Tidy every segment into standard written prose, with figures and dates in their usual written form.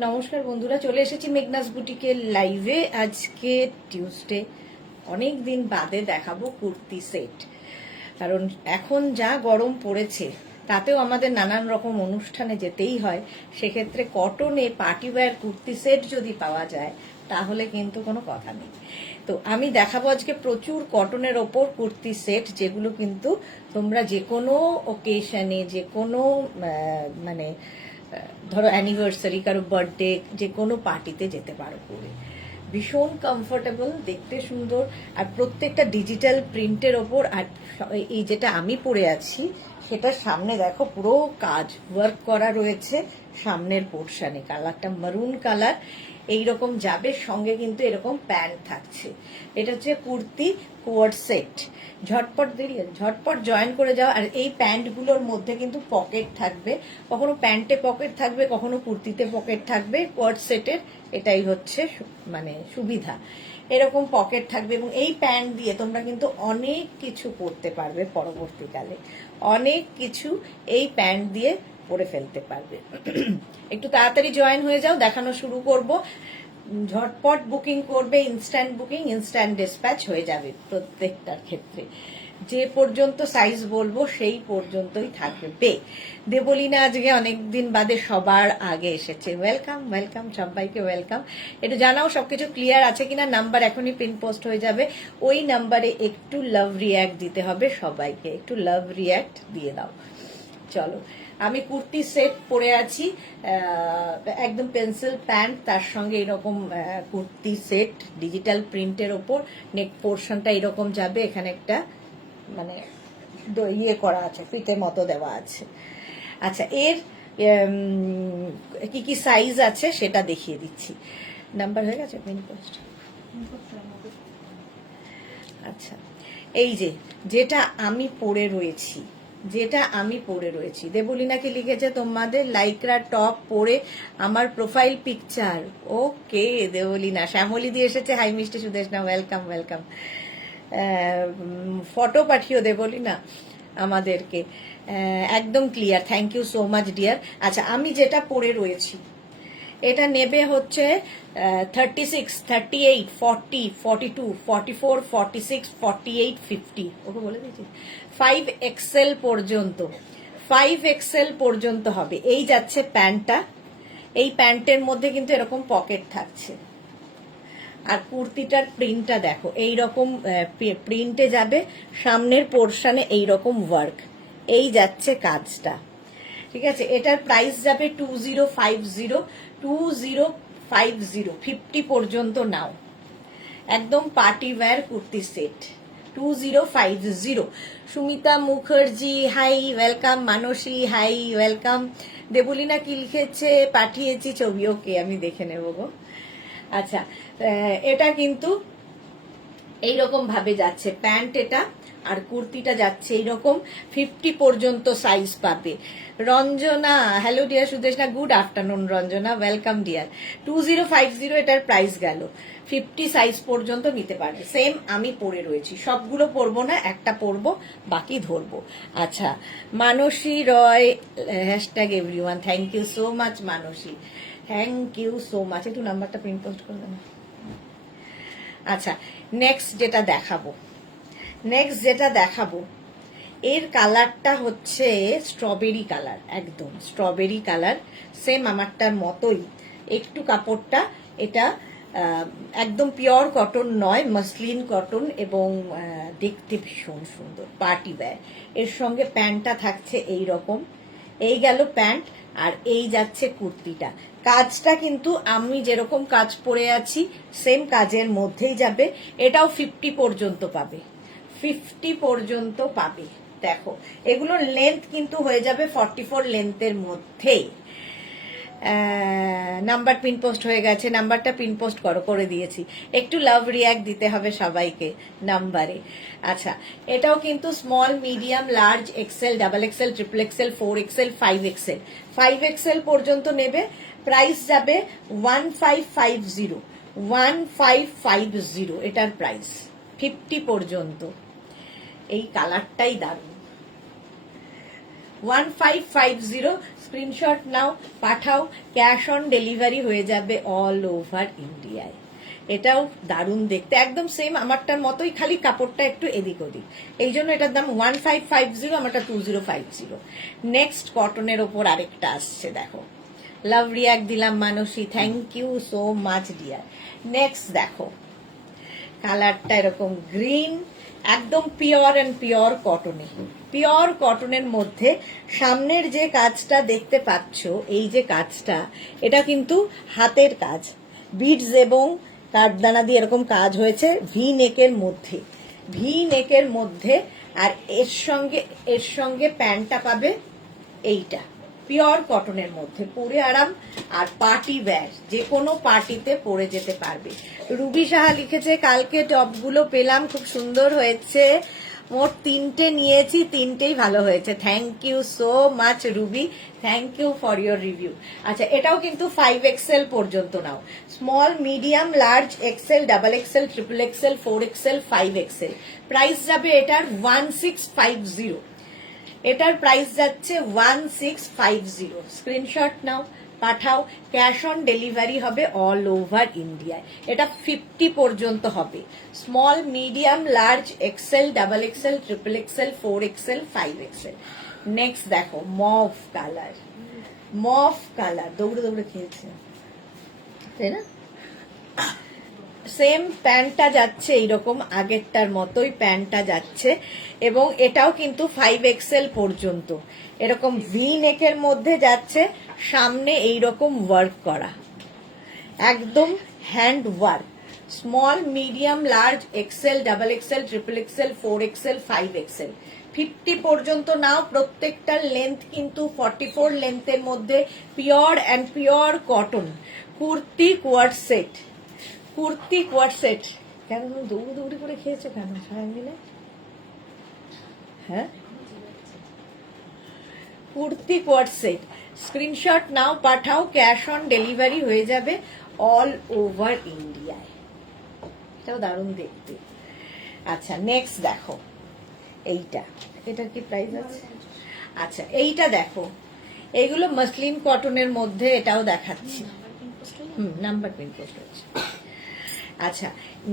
নমস্কার বন্ধুরা, চলে এসেছি মেঘনাস বুটিকের লাইভে। আজকে টিউসডে, অনেক দিন বাদে দেখাবো কুর্তি সেট। কারণ এখন যা গরম পড়েছে, তাতেও আমাদের নানান রকম অনুষ্ঠানে যেতেই হয়। সেক্ষেত্রে কটনে পার্টিওয়্যার কুর্তি সেট যদি পাওয়া যায় তাহলে কিন্তু কোনো কথা নেই। তো আমি দেখাবো আজকে প্রচুর কটনের ওপর কুর্তি সেট, যেগুলো কিন্তু তোমরা যে কোনো ওকেশনে, যে কোনো মানে ধরো অ্যানিভার্সারি, কারো বার্থডে, যে কোনো পার্টিতে যেতে পারো পরে। ভীষণ কমফোর্টেবল, দেখতে সুন্দর, আর প্রত্যেকটা ডিজিটাল প্রিন্টের ওপর। আর এই যেটা আমি পরে আছি সেটার সামনে দেখো পুরো কাজ ওয়ার্ক করা রয়েছে সামনের পোর্শনে। কালারটা মারুন কালার, এইরকম যাবে, সঙ্গে কিন্তু এরকম প্যান্ট থাকছে। এটা হচ্ছে কুর্তি কোয়ার্ড সেট। ঝটপট জয়েন করে যাও। আর এই প্যান্টগুলোর মধ্যে কিন্তু পকেট থাকবে, কখনো প্যান্টে পকেট থাকবে, কখনো কুর্তিতে পকেট থাকবে। কোয়ার্ড সেটের এটাই হচ্ছে মানে সুবিধা, এরকম পকেট থাকবে। এবং এই প্যান্ট দিয়ে তোমরা কিন্তু অনেক কিছু করতে পারবে পরবর্তীকালে, অনেক কিছু এই প্যান্ট দিয়ে পরে ফেলতে পারবে। একটু তাড়াতাড়ি জয়েন হয়ে যাও, দেখানো শুরু করব। ঝটপট বুকিং করবে, ইনস্ট্যান্ট বুকিং, ইনস্ট্যান্ট ডিসপ্যাচ হয়ে যাবে প্রত্যেকটার ক্ষেত্রে। যে পর্যন্ত সাইজ বলবো সেই পর্যন্তই থাকবে। দেবলীনা আজকে অনেকদিন বাদে সবার আগে এসেছে। ওয়েলকাম ওয়েলকাম, সবাইকে ওয়েলকাম। একটু জানাও সবকিছু ক্লিয়ার আছে কিনা। নাম্বার এখনই পিন পোস্ট হয়ে যাবে, ওই নাম্বারে একটু লাভ রিয়াক্ট দিতে হবে সবাইকে, একটু লাভ রিয়াক্ট দিয়ে দাও। চলো, আমি কুর্তি সেট পরে আছি, একদম পেন্সিল প্যান্ট, তার সঙ্গে এরকম কুর্তি সেট ডিজিটাল প্রিন্টের ওপর। নেক পোর্শনটা এরকম যাবে, এখানে একটা মানে ইয়ে করা আছে, ফিতে মতো দেওয়া আছে। আচ্ছা, এর কি কি সাইজ আছে সেটা দেখিয়ে দিচ্ছি। নাম্বার হয়ে গেছে পিন পোস্ট। আচ্ছা, এই যেটা আমি পরে রয়েছি, দেবলীনাকে লিখেছে তোমাদের লাইকরা টপ পরে আমার profile picture. Okay Debalina, Shyamali দিয়ে এসেছে, হাই মিষ্টি সুদেশনা, ওয়েলকাম ওয়েলকাম। ফটো পাঠিও দেবলীনা আমাদেরকে, একদম clear. Thank you so much dear. আচ্ছা, আমি যেটা পরে রয়েছি এটা নেবে হচ্ছে 36, 38, 40, 42, 44, 46, 48, 50। ওকে বলে দিয়েছি 5XL পর্যন্ত, 5XL পর্যন্ত হবে। এই যাচ্ছে প্যান্টটা, এই প্যান্টের মধ্যে কিন্তু এরকম পকেট থাকছে। আর কুর্তিটার প্রিন্টটা দেখো, এইরকম প্রিন্টে যাবে, সামনের পোর্শনে এইরকম ওয়ার্ক, এই যাচ্ছে কাজটা। ঠিক আছে, এটার প্রাইস যাবে 2050, 2050, 50 পর্যন্ত নাও। একদম party wear kurti set 2050। Sumita Mukherjee hi welcome, Manasi hi welcome. Debalina কি লিখেছে, পাঠিয়েছি ছবি, ওকে আমি দেখে নেব গো। আচ্ছা, এটা কিন্তু এইরকম ভাবে যাচ্ছে প্যান্ট এটা, আর কুর্তিটা যাচ্ছে এইরকম 50 পর্যন্ত সাইজ পাবে। Ranjana hello dear, Sudeshna good afternoon. Ranjana welcome deer. 2050 এটার প্রাইস গেল, 50 সাইজ পর্যন্ত নিতে পারবে। সেম আমি পরে রয়েছি, সবগুলো পরবো না, একটা পরবো, বাকি ধরবো। আচ্ছা, Manasi Roy hashtag everyone, thank you so much Manasi, thank you so much. একটু নাম্বারটা প্রিন্ট পোস্ট করবে না। আচ্ছা, নেক্সট যেটা দেখাবো এর কালারটা হচ্ছে স্ট্রবেরি কালার, একদম স্ট্রবেরি কালার, সেম আমারটার মতোই। একটু কাপড়টা এটা একদম পিওর কটন নয়, মসলিন কটন, এবং দেখতে ভীষণ সুন্দর পার্টি ওয়্যার। এর সঙ্গে প্যান্টটা থাকছে এই রকম, এই গেল প্যান্ট, আর এই যাচ্ছে কুর্তিটা। কাজটা কিন্তু আমি যেরকম কাজ পরে আছি সেম কাজের মধ্যেই যাবে। এটাও 50 পর্যন্ত পাবে, 50 পর্যন্ত পাবে। দেখো, এগুলোর লেন্থ কিন্তু হয়ে যাবে 44 লেন্থের মধ্যেই। নাম্বার পিন পোস্ট হয়ে গেছে, নাম্বারটা পিন পোস্ট করে দিয়েছি। একটু লাভ রিয়াক্ট দিতে হবে সবাইকে নাম্বারে। আচ্ছা, এটাও কিন্তু small, medium, large, XL, double XL, triple XL, 4XL, 5XL, 5XL পর্যন্ত নেবে। প্রাইস যাবে 1550, 1550 এটার প্রাইস, 50 পর্যন্ত। এই কালারটাই দারুণ, 1550। স্ক্রিনশট নাও, পাঠাও, ক্যাশ অন ডেলিভারি হয়ে যাবে অল ওভার ইন্ডিয়ায়। এটাও দারুণ দেখতে, একদম সেম আমারটার মতোই, খালি কাপড়টা একটু এদিক ওদিক। এই জন্য এটার দাম 1550, আমারটা 2050। নেক্সট কটনের ওপর আরেকটা আসছে, দেখো। লাভ রিয়াক্ট দিলাম Manasi, thank you so much dear. Next দেখো, কালারটা এরকম গ্রিন, একদম পিওর অ্যান্ড পিওর কটনে, পিওর কটনের মধ্যে সামনের যে কাজটা দেখতে পাচ্ছ, এই যে কাজটা, এটা কিন্তু হাতের কাজ, বিডস এবং কাঠদানা দিয়ে এরকম কাজ হয়েছে ভি নেকের মধ্যে, ভি নেকের মধ্যে। আর এর সঙ্গে প্যান্টটা পাবে এইটা, পিওর কটনের মধ্যে, পরে আরাম। আর পার্টি ওয়্যার, যে কোনো পার্টিতে পরে যেতে পারবে। রুবি সাহা লিখেছে কালকে টপগুলো পেলাম, খুব সুন্দর হয়েছে, মোট 3টে নিয়েছি, 3টেই ভালো হয়েছে। Thank you so much Ruby, thank you for your review. আচ্ছা, এটাও কিন্তু 5XL পর্যন্ত নাও, small, medium, large, XL, double XL, triple XL, 4XL, 5XL। Price যাবে এটার 1650, এটার প্রাইস যাচ্ছে 1650। স্ক্রিনশট নাও, পাঠাও, ক্যাশ অন ডেলিভারি হবে অল ওভার ইন্ডিয়ায়। এটা 50 পর্যন্ত হবে, small, medium, large, XL, double XL, triple XL, 4XL, 5XL। Next দেখো, মভ কালার, মভ কালার, দৌড়ে দৌড়ে খেয়েছে, তাই না? সেম প্যান্টটা যাচ্ছে এইরকম, আগেরটার মতোই প্যান্টটা যাচ্ছে, এবং এটাও কিন্তু 5XL পর্যন্ত, এরকম ভি নেকের মধ্যে যাচ্ছে, সামনে এইরকম ওয়ার্ক করা, একদম hand work. Small, medium, large, XL, double XL, triple XL, 4XL, 5XL। 50 পর্যন্ত নাও, প্রত্যেকটার লেন্থ কিন্তু 44 লেন্থের মধ্যে, pure and pure cotton, kurti co-ord set, kurti co-ord set. কেন দৌড়ি দৌড়ি করে খেয়েছো কেন সবাই মিলে? হ্যাঁ, কুর্তি কোয়ার্ড সেট। স্ক্রিনশট নাও, পাঠাও, ক্যাশ অন ডেলিভারি হয়ে যাবে অল ওভার ইন্ডিয়ায়। এটাও দারুণ দেখতে। আচ্ছা, নেক্সট দেখো এইটা, এটার কি প্রাইস আছে? আচ্ছা, এইটা দেখো, এইগুলো মসলিন কটনের মধ্যে, এটাও দেখাচ্ছি। নাম্বার প্রিন্ট পোস্ট হচ্ছে। আচ্ছা,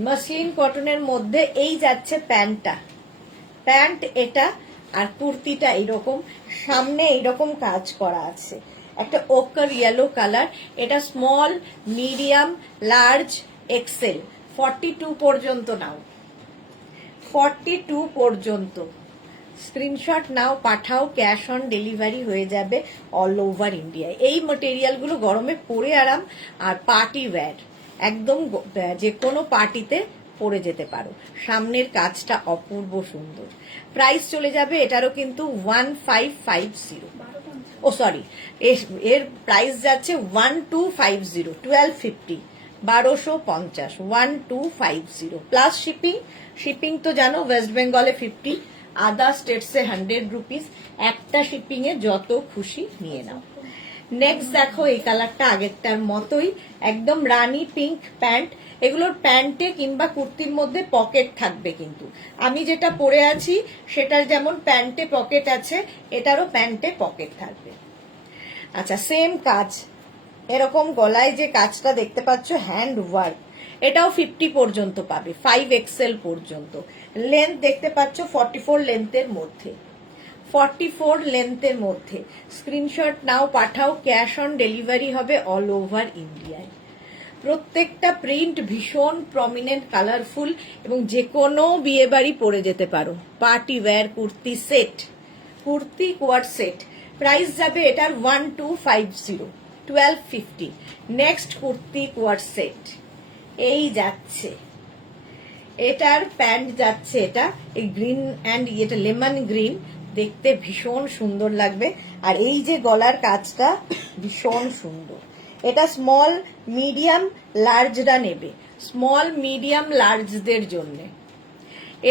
মসলিন কটনের মধ্যে এই যাচ্ছে প্যান্টটা, প্যান্ট এটা, আর কুর্তিটা এইরকম, সামনে এইরকম কাজ করা আছে, একটা ওকার ইয়েলো কালার। এটা স্মল, মিডিয়াম, লার্জ, এক্সেল, 42 পর্যন্ত নাও, 42 পর্যন্ত। স্ক্রিনশট নাও, পাঠাও, ক্যাশ অন ডেলিভারি হয়ে যাবে অল ওভার ইন্ডিয়ায়। এই মেটেরিয়ালগুলো গরমে পরে আরাম, আর পার্টি ওয়্যার, একদম যে কোনো পার্টিতে পরে যেতে পারো। সামনের কাজটা অপূর্ব সুন্দর। প্রাইস চলে যাবে এটারও কিন্তু 1550, ও সরি, এর প্রাইস যাচ্ছে 1250, 1250, 1250, 1250 প্লাস শিপিং। শিপিং তো জানো, ওয়েস্ট বেঙ্গলে 50, আদার স্টেটসে 100 রুপিস। একটা শিপিং এ যত খুশি নিয়ে নাও। নেক্সট দেখো, এই কালারটা আগেরটার মতোই, একদম রানী পিঙ্ক প্যান্ট। এগুলোর প্যান্টে কিংবা কুর্তির মধ্যে পকেট থাকবে, কিন্তু আমি যেটা পরে আছি সেটার যেমন প্যান্টে পকেট আছে, এটারও প্যান্টে পকেট থাকবে। আচ্ছা, সেম কাজ, এরকম গলায় যে কাজটা দেখতে পাচ্ছ, হ্যান্ড ওয়ার্ক, এটাও 50 পর্যন্ত পাবে, 5XL পর্যন্ত। লেন্থ দেখতে পাচ্ছ 44 লেন্থের মধ্যে, 44 লেন্থের মধ্যে। স্ক্রিনশট নাও, পাঠাও, ক্যাশ অন ডেলিভারি হবে অল ওভার ইন্ডিয়ায়। প্রত্যেকটা প্রিন্ট ভীষণ প্রমিনেন্ট, কালারফুল, এবং যে কোনো বিয়ে বাড়ি পরে যেতে পারো। Party wear kurti set, kurti co-ord set. Price যাবে এটার 1250, 1250। নেক্সট কুর্তি কোয়ার্ড সেট, এই যাচ্ছে, এটার প্যান্ট যাচ্ছে, এটা এই গ্রিন অ্যান্ড এটা লেমন গ্রিন, দেখতে ভীষণ সুন্দর লাগবে। আর এই যে গলার কাজটা ভীষণ সুন্দর। এটা স্মল, মিডিয়াম, লার্জরা নেবে, স্মল, মিডিয়াম, লার্জদের জন্য।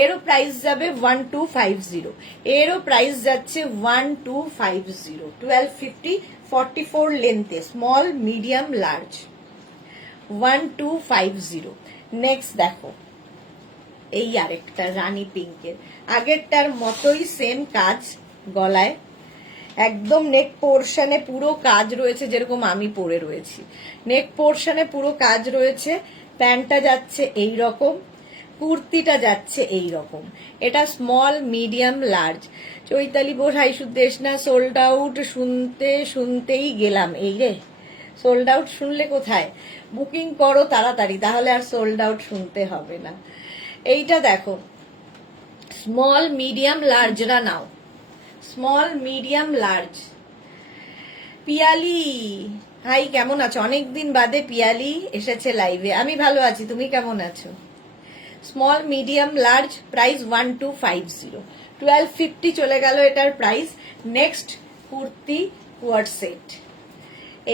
এরও প্রাইস যাবে 1250, এরও প্রাইস যাচ্ছে 1250, 1250, 44 লেন্থে, স্মল, মিডিয়াম, লার্জ, 1250। নেক্সট দেখো, এই আরেকটা রানী পিঙ্কের, আগেরটার মতোই সেম কাজ গলায়, একদম নেক পোর্শনে পুরো কাজ রয়েছে, যেরকম আমি পরে রয়েছি। নেক পোর্শনে পুরো কাজ রয়েছে। প্যান্টটা যাচ্ছে এই রকম, কুর্তিটা যাচ্ছে এই রকম। এটা small, medium, large. Chaitali Bose hi Sudeshna, sold out শুনতেই গেলাম। এই রে, সোল্ড আউট শুনলে কোথায়? বুকিং করো তাড়াতাড়ি, তাহলে আর সোল্ড আউট শুনতে হবে না। এইটা দেখো, স্মল, মিডিয়াম, লার্জরা নাও। Small, medium, large. Piyali hi, কেমন আছো? অনেকদিন বাদে পিয়ালি এসেছে লাইভে। আমি ভালো আছি, তুমি কেমন আছো? স্মল, মিডিয়াম, লার্জ, প্রাইস 1250, 1250 চলে গেল এটার price. Next kurti co-ord set,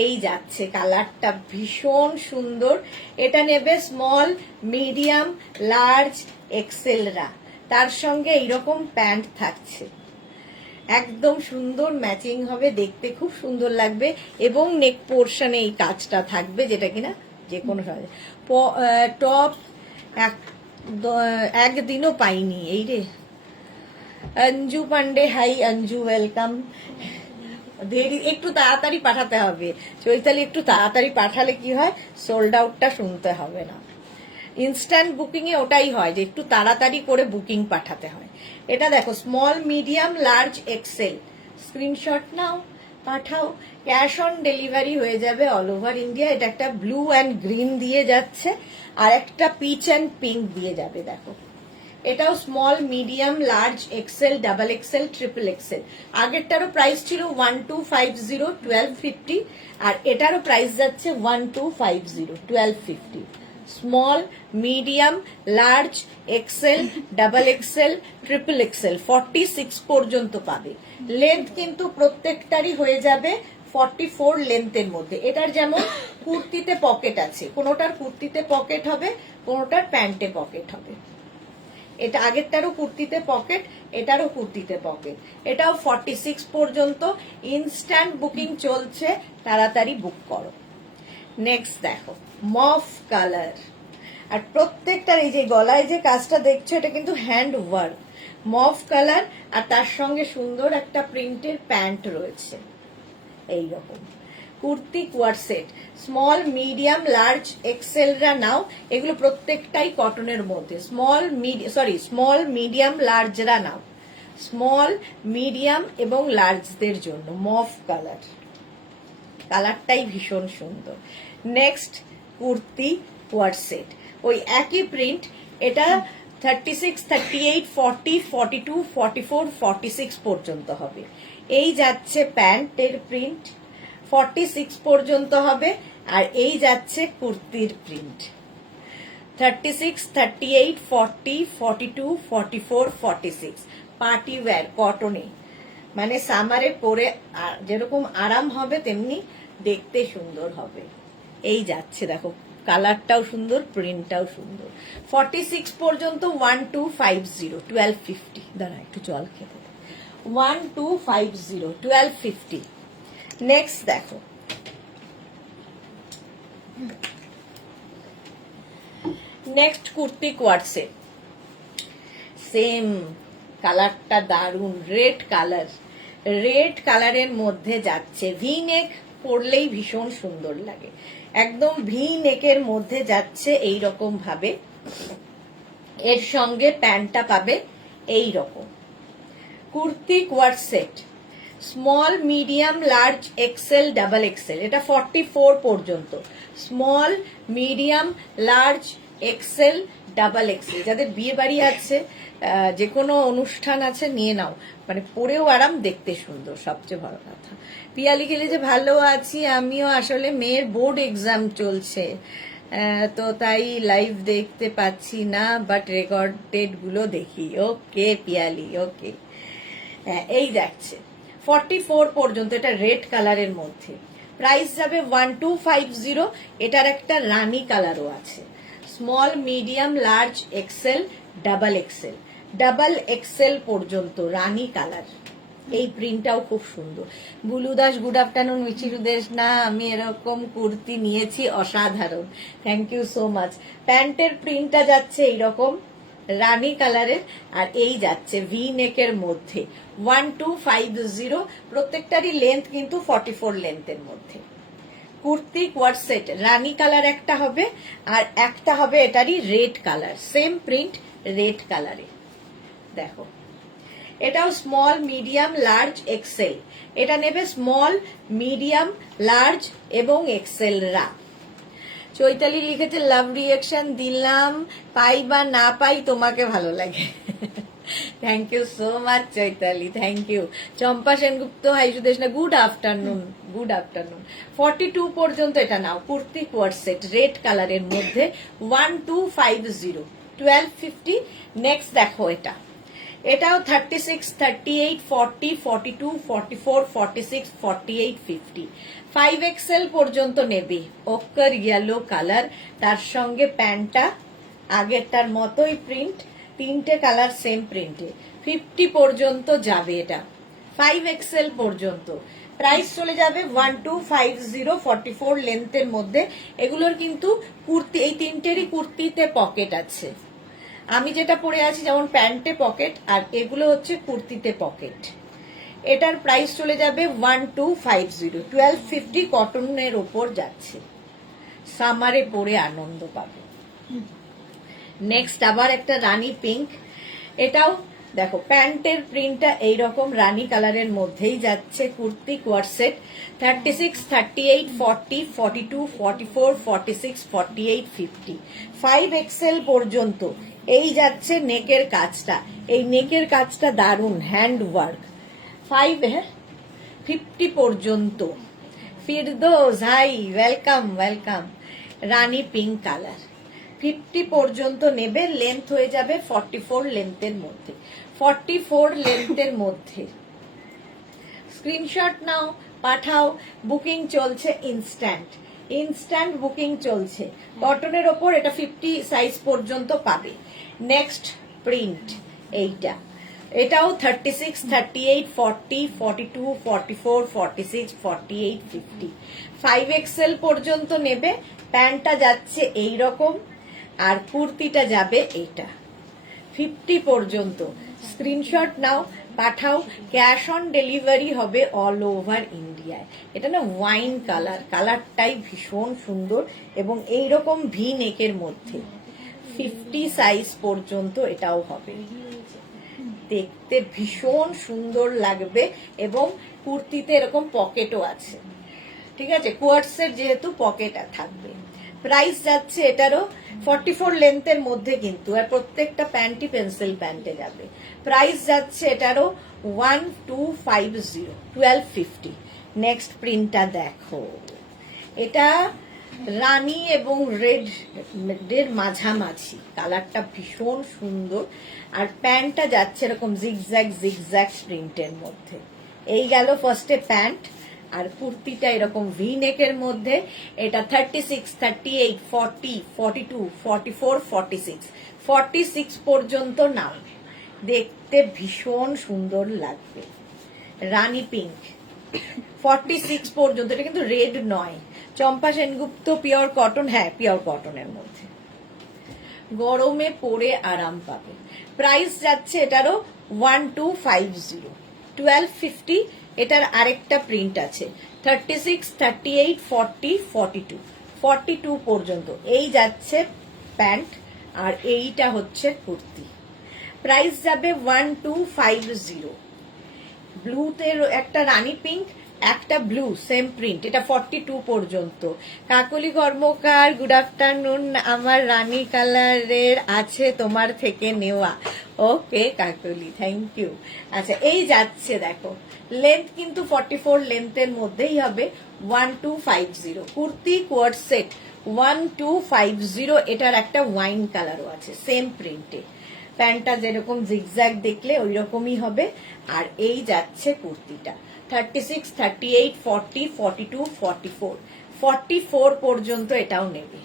এই যাচ্ছে, কালারটা ভীষণ সুন্দর। এটা নেবে স্মল, মিডিয়াম, লার্জ, এক্সেলরা। তার সঙ্গে এইরকম প্যান্ট থাকছে, একদম সুন্দর ম্যাচিং হবে, দেখতে খুব সুন্দর লাগবে। এবং নেক পোর্শনে এই কাজটা থাকবে, যেটা কিনা যে কোনো টপ একদিনও পাইনি। এই রে, অঞ্জু পান্ডে হাই, অঞ্জু ওয়েলকাম। দেরি, একটু তাড়াতাড়ি পাঠাতে হবে চৈতালি, একটু তাড়াতাড়ি পাঠালে কি হয়, সোল্ড আউটটা শুনতে হবে না। ইনস্ট্যান্ট বুকিং এ ওটাই হয় যে একটু তাড়াতাড়ি করে বুকিং পাঠাতে হয়। এটা দেখো, small, medium, large, XL. Screenshot নাও, পাঠাও। ক্যাশ অন ডেলিভারি হয়ে যাবে অল ওভার ইন্ডিয়া। এটা একটা ব্লু অ্যান্ড গ্রিন দিয়ে যাচ্ছে, আর একটা পিচ অ্যান্ড পিঙ্ক দিয়ে যাবে। দেখো, এটাও small, medium, large, XL, double XL, triple XL. আগেরটারও প্রাইস ছিল 1250, 1250, আর এটারও প্রাইস যাচ্ছে 1250, 1250। Small, medium, large, XL, double XL, triple XL 46 পর্যন্ত পাবে। লেন্থ কিন্তু প্রত্যেকটারই হয়ে যাবে 44 লেন্থের মধ্যে। এটার যেমন কুর্তিতে পকেট আছে, কোনোটার কুর্তিতে পকেট হবে, কোনোটার প্যান্টে পকেট হবে। এটা আগেরটারও কুর্তিতে পকেট, এটারও কুর্তিতে পকেট। এটাও 46 পর্যন্ত। ইনস্ট্যান্ট বুকিং চলছে, তাড়াতাড়ি বুক করো। নেক্সট দেখো, মফ কালার। আর প্রত্যেকটার এই যে গলায় যে কাজটা দেখছো, এটা কিন্তু হ্যান্ড ওয়ার্ক। মফ কালার, আর তার সঙ্গে সুন্দর একটা প্রিন্টের প্যান্ট রয়েছে এইরকম। Kurti co-ord set, small, medium, large, এক্সেলরা নাও। এগুলো প্রত্যেকটাই কটনের মধ্যে। স্মল, মিডিয়াম, লার্জরা নাও। স্মল, মিডিয়াম এবং লার্জদের জন্য মফ কালার, কালারটাই ভীষণ সুন্দর। নেক্সট কুর্তি কোয়ার সেট, ওই একই প্রিন্ট। এটা 36, 38, 40, 42, 44, 46 পর্যন্ত হবে। এই যাচ্ছে প্যান্টের প্রিন্ট, 46 পর্যন্ত হবে। আর এই যাচ্ছে কুর্তির প্রিন্ট, 36, 38, 40, 42, 44, 46। পার্টি ওয়্যার, কটনে, মানে সামারে পরে যেরকম আরাম হবে তেমনি দেখতে সুন্দর হবে। এই যাচ্ছে, দেখো কালারটাও সুন্দর, প্রিন্টটাও সুন্দর। 46 পর্যন্ত 1250, 1250। দাঁড়া একটু জল খেতে। 1250, 1250। নেক্সট দেখো, next kurti co-ord set, same কালারটা দারুন, রেড কালার। রেড কালারের মধ্যে যাচ্ছে, ভি নেক পরলেই ভীষণ সুন্দর লাগে। একদম ভি নেকের মধ্যে যাচ্ছে এই রকম ভাবে। এর সঙ্গে প্যান্টটা পাবে এই রকম। Kurti co-ord set, small, medium, large, XL, double XL. এটা 44 পর্যন্ত। Small, medium, large, XL, double XL. যাদের বিয়ে বাড়ি আছে, যে কোনো অনুষ্ঠান আছে, নিয়ে নাও, মানে পরেও আরাম, দেখতে সুন্দর, সবচেয়ে বড় কথা। পিয়ালি গেলে যে ভালো আছি আমিও, আসলে মেয়ের বোর্ড এক্সাম চলছে, তো তাই লাইভ দেখতে পাচ্ছি না, বাট রেকর্ডেড গুলো দেখি। ওকে পিয়ালি, ওকে। এই দেখছে 44 পর্যন্ত। এটা রেড কালারের মধ্যে, প্রাইস যাবে 1250। এটার একটা রানী কালারও আছে। Small, medium, large, XL, double XL. Double XL পর্যন্ত রানী কালার। এই প্রিন্টটাও খুব সুন্দর। Bulu Das, good afternoon. মিচিরু দেশ না, আমি এরকম কুর্তি নিয়েছি, অসাধারণ, থ্যাংক ইউ সো মাচ। প্যান্টের প্রিন্টটা যাচ্ছে এইরকম, রানী কালারের, আর এই যাচ্ছে ভি নেকের মধ্যে 1250, প্রত্যেকটারই লেন্থ কিন্তু 44 লেন্থের মধ্যে। কুর্তি কোয়ার সেট, রানী কালার একটা হবে আর একটা হবে এটারই red colour, same print red কালারে। দেখো এটাও স্মল, মিডিয়াম, লার্জ, এক্সেল। এটা নেবে স্মল, মিডিয়াম, লার্জ এবং এক্সেল রা। চৈতালি লিখেছে লাভ রিয়াকশন দিলাম, পাই বা না পাই তোমাকে ভালো লাগে। Thank you so much Chaitali, thank you. Champa Sengupta, hi Sudeshna, good afternoon, good afternoon. 42 পর্যন্ত এটা নাও, কুর্তি কোয়ার সেট রেড কালারের মধ্যে 1250, 1250। নেক্সট দেখো এটাও 36, 38, 40, 42, 44, 46, 48, 50। 5XL পর্যন্ত নেবে, ওকার ইয়েলো কালার, তার সঙ্গে প্যান্টটা আগেরটার মতোই প্রিন্ট, তিনটে কালার সেম প্রিন্টে। 50 পর্যন্ত যাবে এটা, 5XL পর্যন্ত। প্রাইস চলে যাবে 1250, 44 লেন্থের মধ্যে। এগুলোর কিন্তু কুর্তি, এই তিনটেরই কুর্তিতে পকেট আছে। আমি যেটা পরে আছি যেমন প্যান্টে পকেট, আর এগুলো হচ্ছে কুর্তিতে পকেট। এটার প্রাইস চলে যাবে 1250, 1250 কটনের ওপর যাচ্ছে, সামারে পরে আনন্দ পাবে। নেক্সট আবার একটা রানী পিঙ্ক, এটাও দেখো প্যান্টের প্রিন্টটা এইরকম রানী কালারের মধ্যেই যাচ্ছে, কুর্তি কোয়ার সেট 36, 38, 40, 42, 44, 46, 48, 50। 5XL পর্যন্ত এই যাচ্ছে নেকের কাজটা, এই নেকের কাজটা দারুণ হ্যান্ড ওয়ার্ক। 50 পর্যন্ত। Firdaus hi, welcome welcome. Rani pink colour 50 পর্যন্ত নেবে, লেন্থ হয়ে যাবে 44 লেন্থের মধ্যে, 44 লেন্থের মধ্যে। স্ক্রিনশট নাও, পাঠাও, বুকিং চলছে ইনস্ট্যান্ট, ইনস্ট্যান্ট বুকিং চলছে। কটনের ওপর এটা 50 সাইজ পর্যন্ত পাবে। নেক্সট প্রিন্ট এইটা, এটাও 36, 38, 40, 42, 44, 46, 48, 50। 5XL পর্যন্ত নেবে, প্যান্টটা যাচ্ছে এই রকম আর কুর্তিটা যাবে এইটা। 50 পর্যন্ত। স্ক্রিনশট নাও, পাঠাও, ক্যাশ অন ডেলিভারি হবে অল ওভার ইন্ডিয়ায়। এটা না ওয়াইন কালার, কালারটাই ভীষণ সুন্দর এবং এইরকম ভি নেকের মধ্যে 50 সাইজ পর্যন্ত এটাও হবে, দেখতে ভীষণ সুন্দর লাগবে এবং কুর্তিতে এরকম পকেটও আছে, ঠিক আছে, কোয়ার্টসের যেহেতু পকেট থাকবে। প্রাইস যাচ্ছে এটারও 44 লেন্থের মধ্যে কিন্তু, আর প্রত্যেকটা প্যান্টই পেন্সিল প্যান্টে যাবে। প্রাইস যাচ্ছে এটারও 1250, 1250। নেক্সট প্রিন্টটা দেখো, এটা রানী এবং রেড এর মাঝামাঝি, কালারটা ভীষণ সুন্দর, আর প্যান্টটা যাচ্ছে এরকম জিগজ্যাগ জিগজ্যাগ প্রিন্টের মধ্যে। এই গেল ফার্স্টে প্যান্ট, আর কুর্তিটা এরকম ভি নেকের মধ্যে। এটা 36, 38, 40, 42, 44, 46, 46 পর্যন্ত নাও, দেখতে ভীষণ সুন্দর লাগবে। রানী পিঙ্ক 46 পর্যন্ত, এটা কিন্তু রেড নয়। চম্পা সেনগুপ্ত, পিওর কটন, হ্যাঁ পিওর কটনের মধ্যে, গরমে পরে আরাম পাবে। প্রাইস যাচ্ছে এটারও 1250, 1250। এটার আরেকটা প্রিন্ট আছে 36, 38, 40, 42, 42 পর্যন্ত। এই যাচ্ছে প্যান্ট আর এইটা হচ্ছে কুর্তি। প্রাইস যাবে 1250। ব্লুতে একটা রানী পিঙ্ক, একটা ব্লু সেম প্রিন্ট, এটা 42 পর্যন্ত। কাকলি কর্মকার, গুড আফটারনুন। আমার রানী কালারের আছে তোমার থেকে নেওয়া। ওকে কাকলি, থ্যাংক ইউ। আচ্ছা এই যাচ্ছে দেখো, লেন্থ কিন্তু 44 লেন্থের মধ্যেই হবে, 1250। Kurti quart set 1250। এটার একটা ওয়াইন কালারও আছে সেম প্রিন্টে, প্যান্টটা যেরকম জিগজ্যাগ দেখলে ওই রকমই হবে। আর এই যাচ্ছে কুর্তিটা 36, 38, 40, 42, 44, 44 পর্যন্ত এটাও নেবে।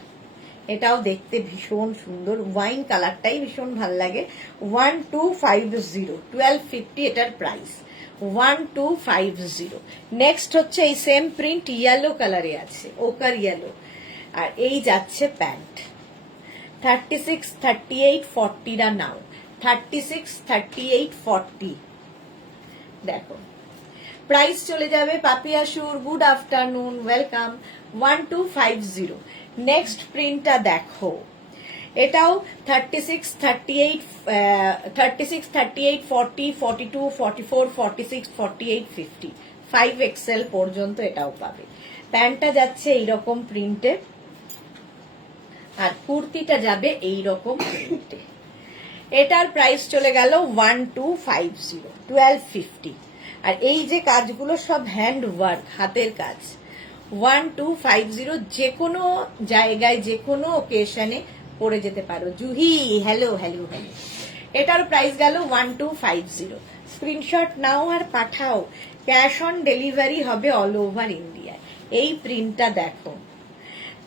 এটাও দেখতে ভীষণ সুন্দর, ওয়াইন কালারটাই ভীষণ ভাল লাগে। 1250, 1250 এটার প্রাইস, 1250। নেক্সট হচ্ছে এই সেম প্রিন্ট ইয়েলো কালারে আছে, ওকার ইয়েলো, আর এই যাচ্ছে প্যান্ট। 36, 38, 40 রা নাও। 36, 38, 40 দেখো প্রাইস চলে যাবে পাপিয়াসুর। Good afternoon, welcome. 1250। নেক্সট প্রিন্টটা দেখো, এটাও 36, 38, 36, 38, 40, 42, 44, 46, 48, 50, 5XL পর্যন্ত এটাও পাবে। প্যান্টটা যাচ্ছে এইরকম প্রিন্টে, আর কুর্তিটা যাবে এইরকম প্রিন্টে। এটার প্রাইস চলে গেল 1250, 1250। আর এই যে কাজগুলো সব হ্যান্ড ওয়ার্ক, হাতের কাজ। 1250, যে কোনো জায়গায় যে কোনো ওকেশনে পরে যেতে পারো। Juhi hello hello hello. এটার প্রাইস গেল 1250। স্ক্রিনশট নাও আর পাঠাও, ক্যাশ অন ডেলিভারি হবে অল ওভার ইন্ডিয়া। এই প্রিন্টটা দেখো,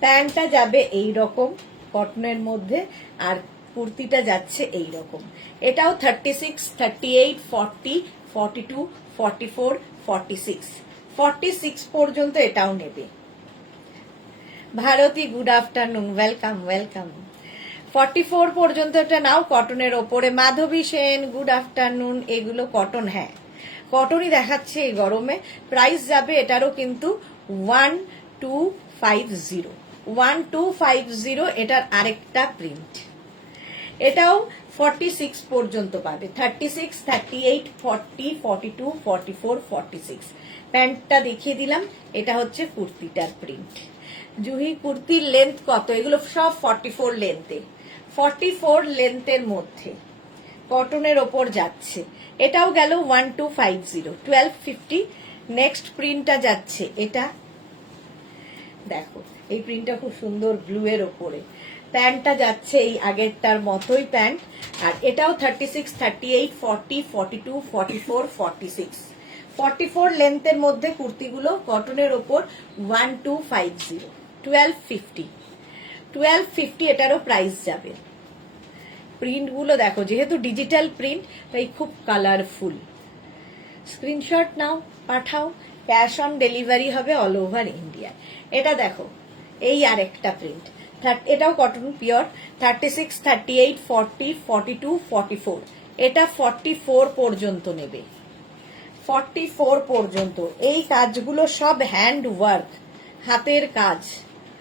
প্যান্টটা যাবে এই রকম কটনের মধ্যে, আর কুর্তিটা যাচ্ছে এই রকম। এটাও 36, 38, 40, 42, 44, 46, 46 পর্যন্ত এটাও নেবে। Bharati good afternoon, welcome welcome. 44 পর্যন্ত এটা নাও কটনের ওপরে। Madhabi Sen good afternoon. এগুলো কটন, হ্যাঁ কটনই দেখাচ্ছে এই গরমে। প্রাইস যাবে এটারও কিন্তু 1250, 1250। এটার আরেকটা প্রিন্ট, এটাও 46 পর্যন্ত পাবে। 36, 38, 40, 42, 44, 46। প্যান্টটা দেখিয়ে দিলাম, এটা হচ্ছে কুর্তিটার প্রিন্ট। জুহি কুর্তির লেন্থ কত? এগুলো সব 44 লেন্থে, 44 লেন্থের মধ্যে কটনের ওপর যাচ্ছে। এটাও গেল 1250, 1250। নেক্সট প্রিন্টটা যাচ্ছে এটা দেখো, এই প্রিন্টটা খুব সুন্দর, ব্লু এর ওপরে। প্যান্টটা যাচ্ছে এই আগেরটার মতোই প্যান্ট, আর এটাও 36, 38, 40, 42, 44, 46, 44 লেন্থের মধ্যে কুর্তিগুলো কটনের ওপর। 1250, 1250, 1250 এটারও প্রাইস যাবে। প্রিন্টগুলো দেখো, যেহেতু ডিজিটাল প্রিন্ট তাই খুব কালারফুল। স্ক্রিনশট নাও, পাঠাও, ক্যাশ অন ডেলিভারি হবে অল ওভার ইন্ডিয়া। এটা দেখো, এই আর একটা প্রিন্ট, এটাও কটন পিওর। 36, 38, 40, 42, 44। এটা 44 পর্যন্ত নেবে, 44 পর্যন্ত। এই কাজগুলো সব হ্যান্ড ওয়ার্ক, হাতের কাজ,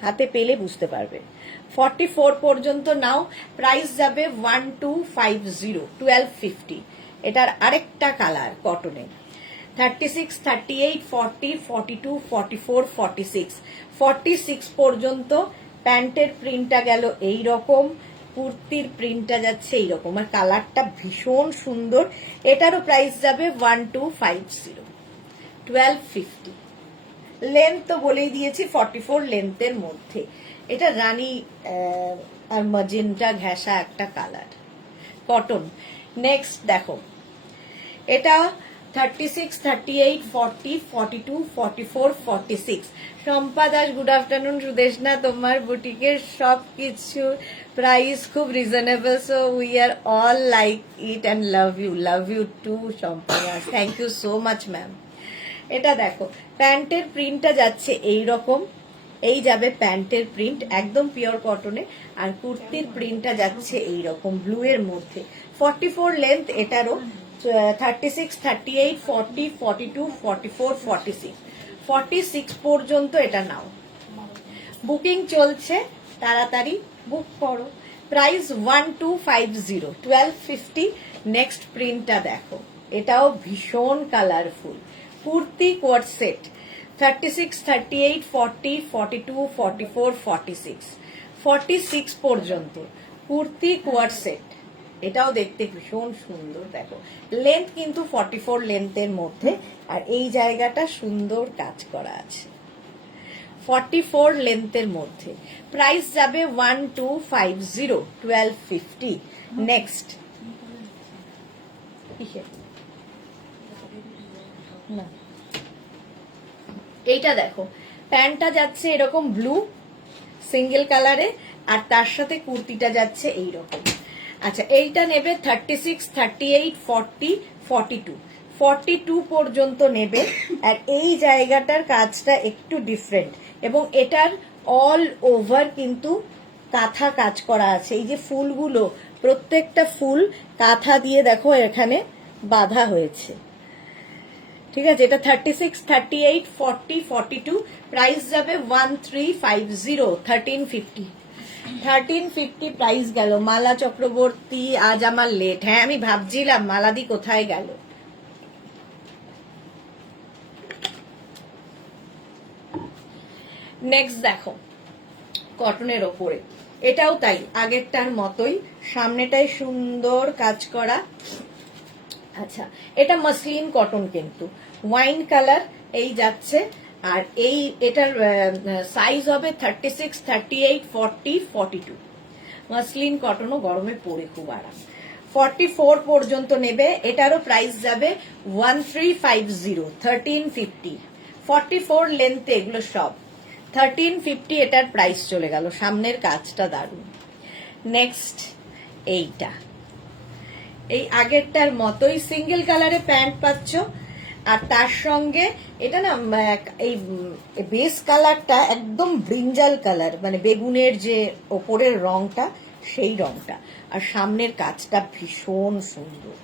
হাতে পেলে বুঝতে পারবে। 44 পর্যন্ত নাও। প্রাইস যাবে 1250, 1250। এটার আরেকটা কালার কটনে। 36, 38, 40, 42, 44, 46, 46 পর্যন্ত। প্যান্টের প্রিন্টটা গেল এই রকম, কুর্তির প্রিন্টটা যাচ্ছে এইরকম, আর কালারটা ভীষণ সুন্দর। এটারও প্রাইস যাবে 1250, 1250। লেন্থ তো বলেই দিয়েছি 44 লেন্থের মধ্যে। এটা রানী আর ম্যাজেন্টা ঘেঁষা একটা কালার, কটন। নেক্সট দেখো, এটা 36, 38, 40, 42, 44, 46। Shampa Das good afternoon. সুদেশনা, তোমার বুটিকের সব কিছু প্রাইস খুব reasonable, so we are all like it and love you too Shampa Das. Thank you so much ma'am. এটা দেখো, প্যান্টের প্রিন্টটা যাচ্ছে এই রকম, এই যাবে প্যান্টের প্রিন্ট একদম পিওর কটনে, আর কুর্তির প্রিন্টটা যাচ্ছে এই রকম ব্লু এর মধ্যে। 44 লেন্থ এটারও। 36, 38, 40, 42, 44, 46, 46 পর্যন্ত এটা নাও। বুকিং চলছে, তাড়াতাড়ি বুক করো। প্রাইস 1250, 1250। নেক্সট প্রিন্টটা দেখো, এটাও ভীষণ কালারফুল। Kurti co-ord set. 36, 38, 40, 42, 44, 46, 46 পর্যন্ত কুর্তি কোয়ার্ড সেট। এটাও দেখতে ভীষণ সুন্দর। দেখো লেন্থ কিন্তু 44 লেন্থের মধ্যে, আর এই জায়গাটা সুন্দর কাজ করা আছে। 44 লেন্থের মধ্যে। প্রাইস যাবে 1250, 1250। নেক্সট না, এইটা দেখো, প্যান্টটা যাচ্ছে এরকম ব্লু সিঙ্গেল কালারে, আর তার সাথে কুর্তিটা যাচ্ছে এইরকম। আচ্ছা, এইটা নেবে 36, 38, 40, 42, 42 পর্যন্ত নেবে। আর এই জায়গাটার কাজটা একটু ডিফারেন্ট, এবং এটার অল ওভার কিন্তু কাঁথা কাজ করা আছে। এই যে ফুলগুলো, প্রত্যেকটা ফুল কাঁথা দিয়ে দেখো এখানে বাঁধা হয়েছে। ঠিক আছে, এটা 36, 38, 40, 42, প্রাইস যাবে 1350, 1350, 1350 প্রাইস গেল। মালা চক্রবর্তী, আজ আমার লেট। হ্যাঁ, আমি ভাবছিলাম মালাদি কোথায় গেল। নেক্সট দেখো, কটনের ওপরে, এটাও তাই আগেরটার মতোই, সামনেটায় সুন্দর কাজ করা। আচ্ছা, এটা মসলিন কটন, কিন্তু ওয়াইন কালার এই যাচ্ছে। আর এই এটার সাইজ হবে 36, 38, 40, 42। মসলিন কটনও গরমে পরে খুব আরাম। 44 পর্যন্ত নেবে, এটারও প্রাইস যাবে 1350, 1350। 44 লেন্থে এগুলো সব 1350, এটার প্রাইস চলে গেল। সামনের কাজটা দারুণ। নেক্সট এইটা, এই আগেরটার মতোই সিঙ্গেল কালারে প্যান্ট পাচ্ছ, আর তার সঙ্গে এটা না এই বেস কালারটা একদম ব্রিঞ্জাল কালার, মানে বেগুনের যে ওপরের রংটা সেই রংটা, আর সামনের কাজটা ভীষণ সুন্দর।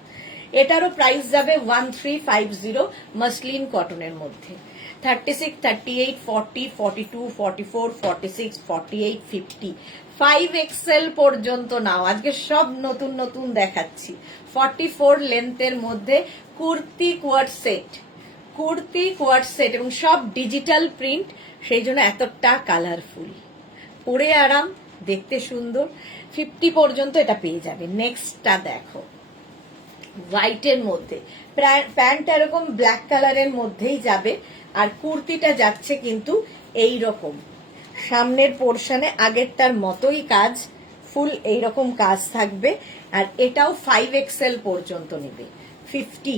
এটারও প্রাইস যাবে 1350 মসলিন কটনের মধ্যে। 36, 38, 40, 42, 44, 46, 48, 50, 5XL পর্যন্ত নাও। আজকে সব নতুন নতুন দেখাচ্ছি। 44 লেন্থের মধ্যে kurti co-ord set, kurti co-ord set, এবং সব ডিজিটাল প্রিন্ট, সেই জন্য এতটা কালারফুল, পরে আরাম, দেখতে সুন্দর। 50 পর্যন্ত এটা পেয়ে যাবে। নেক্সটটা দেখো, হোয়াইটের মধ্যে, প্যান্ট এরকম ব্ল্যাক কালারের মধ্যেই যাবে, আর কুর্তিটা যাচ্ছে কিন্তু এই রকম সামনের পোর্শনে আগেরটার মতোই কাজ, ফুল এইরকম কাজ থাকবে। আর এটাও 5XL পর্যন্ত নেবে, 50,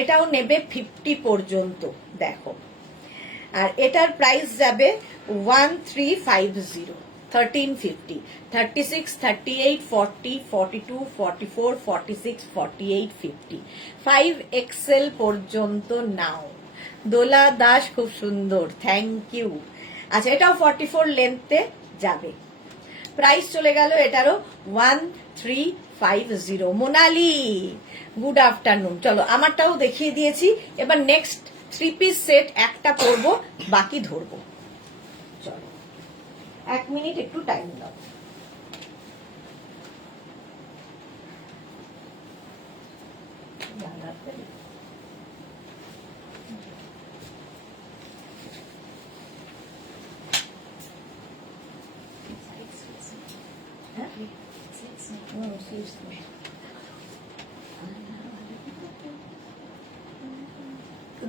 এটাও নেবে 50 পর্যন্ত, দেখো। আর এটার প্রাইস যাবে 1350, 1350, 36, 38, 40, 42, 44, 46, 48, 50, 5XL পর্যন্ত নাও। দোলা দাস, খুব সুন্দর, থ্যাংক ইউ। আচ্ছা, এটাও 44 লেন্থে যাবে, প্রাইস চলে গেল এটারও 1350। Monali, good afternoon. চলো, আমারটাও দেখিয়ে দিয়েছি, এবার নেক্সট 3 পিস সেট একটা পরবো, বাকি ধরবো। চলো, 1 মিনিট একটু টাইম দাও।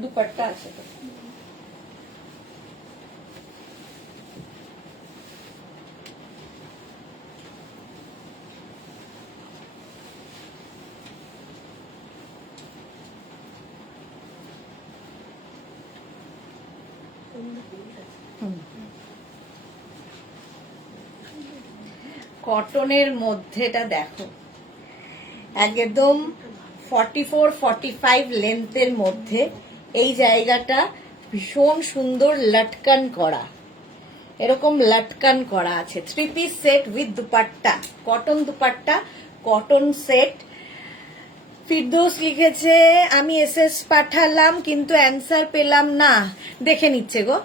দুপাট্টা আছে তো। কটনের মধ্যেটা দেখো, একদম 44, 45 লেন্থের মধ্যে এই জায়গাটা ভীষণ সুন্দর লটকান করা, এরকম লটকান করা আছে। 3 piece set with dupatta, cotton dupatta, cotton set. Firdous লিখেছে আমি এসএস পাঠালাম কিন্তু অ্যান্সার পেলাম না, দেখে নিচ্ছে গো।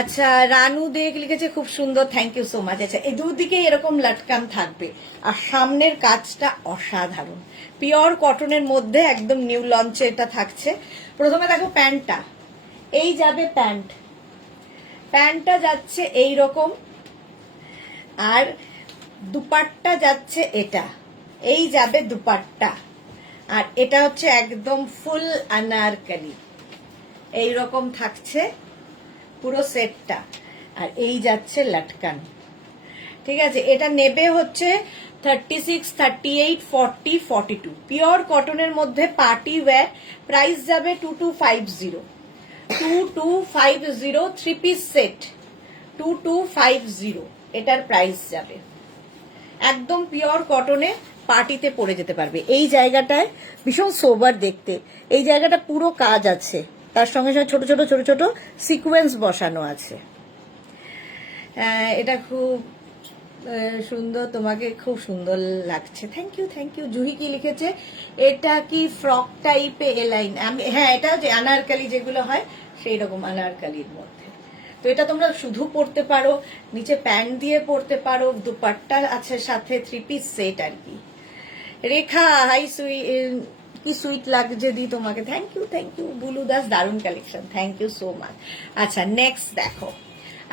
আচ্ছা, রানু দেখ লিখেছে খুব সুন্দর, থ্যাংক ইউ সো মাচ। আচ্ছা, এই দুদিকে এরকম লটকান থাকবে, আর সামনের কাজটা অসাধারণ, পিওর কটনের মধ্যে একদম নিউ লঞ্চে এটা থাকছে। প্রথমে দেখো প্যান্টটা, এই যাবে প্যান্ট, প্যান্টটা যাচ্ছে এই রকম, আর দুপাট্টা যাচ্ছে এটা, এই যাবে দুপাট্টা, আর এটা হচ্ছে একদম ফুল আনারকলি, এই রকম থাকছে পুরো সেটটা, আর এই যাচ্ছে লটকান। ঠিক আছে, এটা নেবে হচ্ছে 36, 38, 40, 42, পিওর কটনের মধ্যে পার্টি ওয়্যার। প্রাইস যাবে 2250, 2250, 3 পিস সেট 2250, এটার প্রাইস যাবে। একদম পিওর কটনে, পার্টিতে পরে যেতে পারবে। এই জায়গাটায় ভীষণ সোবার দেখতে, এই জায়গাটা পুরো কাজ আছে, তার সঙ্গে সঙ্গে ছোট ছোট ছোট ছোট সিকোয়েন্স বসানো আছে। এটা খুব সুন্দর, তোমাকে খুব সুন্দর লাগছে। Thank you thank you. Juhi কি লিখেছে, এটা কি ফ্রক টাইপে এলাইন? আমি হ্যাঁ, এটা যে আনারকালি যেগুলো হয় সেই রকম আনারকালির মধ্যে। তো এটা তোমরা শুধু পরতে পারো, নিচে প্যান্ট দিয়ে পরতে পারো, দুপাট্টা আছে সাথে, 3 পিস সেট আর কি। রেখা হাই কি সুইট লাগছে দি তোমাকে, thank you thank you. Bulu Das দারুন collection, thank you so much. আচ্ছা নেক্সট দেখো,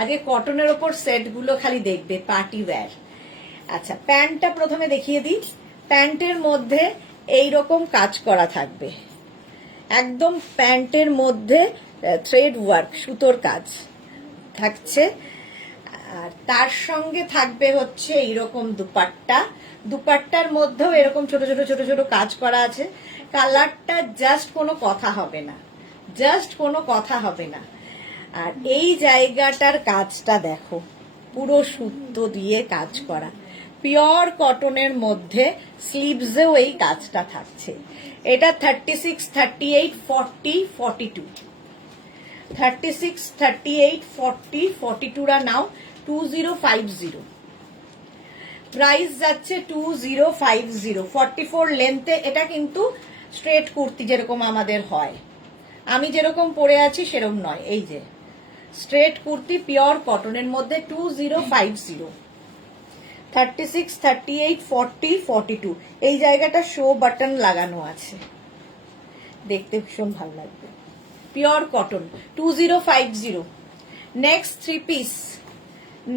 আগে কটনের ওপর সেট গুলো খালি দেখবে, পার্টি ওয়্যার। আচ্ছা প্যান্টটা প্রথমে দেখিয়ে দিই। প্যান্টের মধ্যে এইরকম কাজ করা থাকবে, একদম প্যান্টের মধ্যে থ্রেড ওয়ার্ক, সুতোর কাজ থাকছে। আর তার সঙ্গে থাকবে হচ্ছে এইরকম দুপাট্টা, দুপাট্টার মধ্যেও এরকম ছোট ছোট ছোট ছোট কাজ করা আছে। কালারটা জাস্ট কোনো কথা হবে না, জাস্ট কোনো কথা হবে না। আর এই জায়গাটার কাজটা দেখো, পুরো সুতো দিয়ে কাজ করা, পিওর কটনের মধ্যে, স্লিভসেও এই কাজটা থাকছে। এটা 36, 38, 40, 42, 36, 38, 40, 42রা নাও 2050। প্রাইস যাচ্ছে 2050। 44 লেন্থে, এটা কিন্তু স্ট্রেট কুর্তি যেরকম আমাদের হয়, আমি যেরকম পরে আছি সেরকম নয়, এই যে স্ট্রেট কুর্তি পিওর কটনের মধ্যে 2050। 36, 38, 40, 42, এই জায়গাটা শো বাটন লাগানো আছে, দেখতে ভীষণ ভালো লাগবে। Pure cotton 2050। Next 3 piece,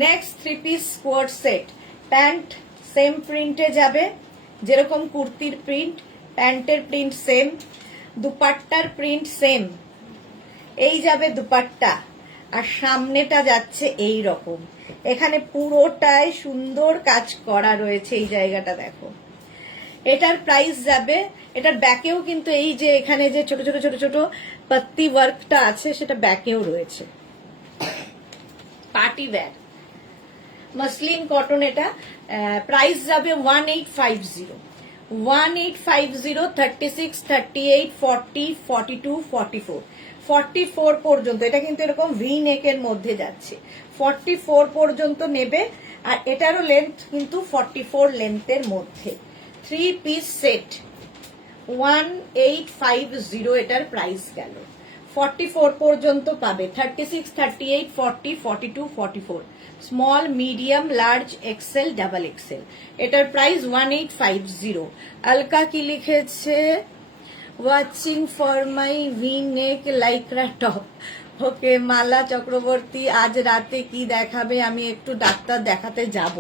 next 3 piece co-ord set. Pant same প্রিন্টে যাবে, যেরকম কুর্তির প্রিন্ট, প্যান্টের প্রিন্ট সেম, দুপাট্টার প্রিন্ট সেম। এই যাবে দুপাট্টা, আর সামনেটা যাচ্ছে এই রকম, এখানে পুরোটাই সুন্দর কাজ করা রয়েছে, এই জায়গাটা দেখো। এটার প্রাইস যাবে, এটার ব্যাকেও কিন্তু এই যে এখানে যে ছোট ছোট ছোট ছোট পাত্তি ওয়ার্কটা আছে সেটা ব্যাকেও রয়েছে। পার্টি ওয়্যার মসলিন কটন, এটা প্রাইস যাবে 1850। 1850, 36, 38, 40, 42, 44, 44 পর্যন্ত। এটা কিন্তু এরকম ভি নেকের মধ্যে যাচ্ছে, 44 পর্যন্ত নেবে। আর এটারও লেন্থ কিন্তু 44 লেন্থের মধ্যে। 3 পিস সেট 1850, এটার প্রাইস গেল। 44 পর্যন্ত পাবে, 36, 38, 40, 42, 44, small, medium, large, XL, double Excel. এটার প্রাইস 1850। আলকা কি লিখেছে, watching for my V neck Lycra top. ওকে মালা চক্রবর্তী, আজ রাতে কি দেখাবে? আমি একটু ডাক্তার দেখাতে যাব,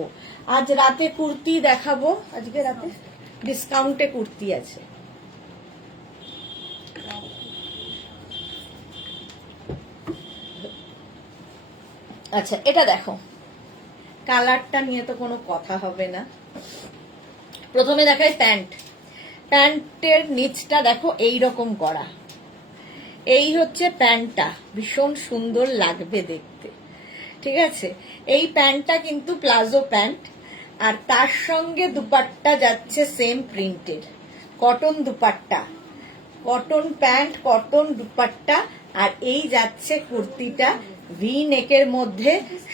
আজ রাতে কুর্তি দেখাবো। আজকে রাতে ডিসকাউন্টে কুর্তি আছে। আচ্ছা এটা দেখো, কালারটা নিয়ে তো কোনো কথা হবে না। প্রথমে দেখাই প্যান্ট। প্যান্টের নিচটা দেখো এই রকম করা, এই হচ্ছে প্যান্টটা, ভীষণ সুন্দর লাগবে দেখতে, ঠিক আছে। এই প্যান্টটা কিন্তু প্লাজো প্যান্ট, আর তার সঙ্গে দুপাট্টা যাচ্ছে সেম প্রিন্টের cotton dupatta, cotton pant, cotton dupatta. আর এই যাচ্ছে কুর্তিটা ভি নেকের মধ্যে,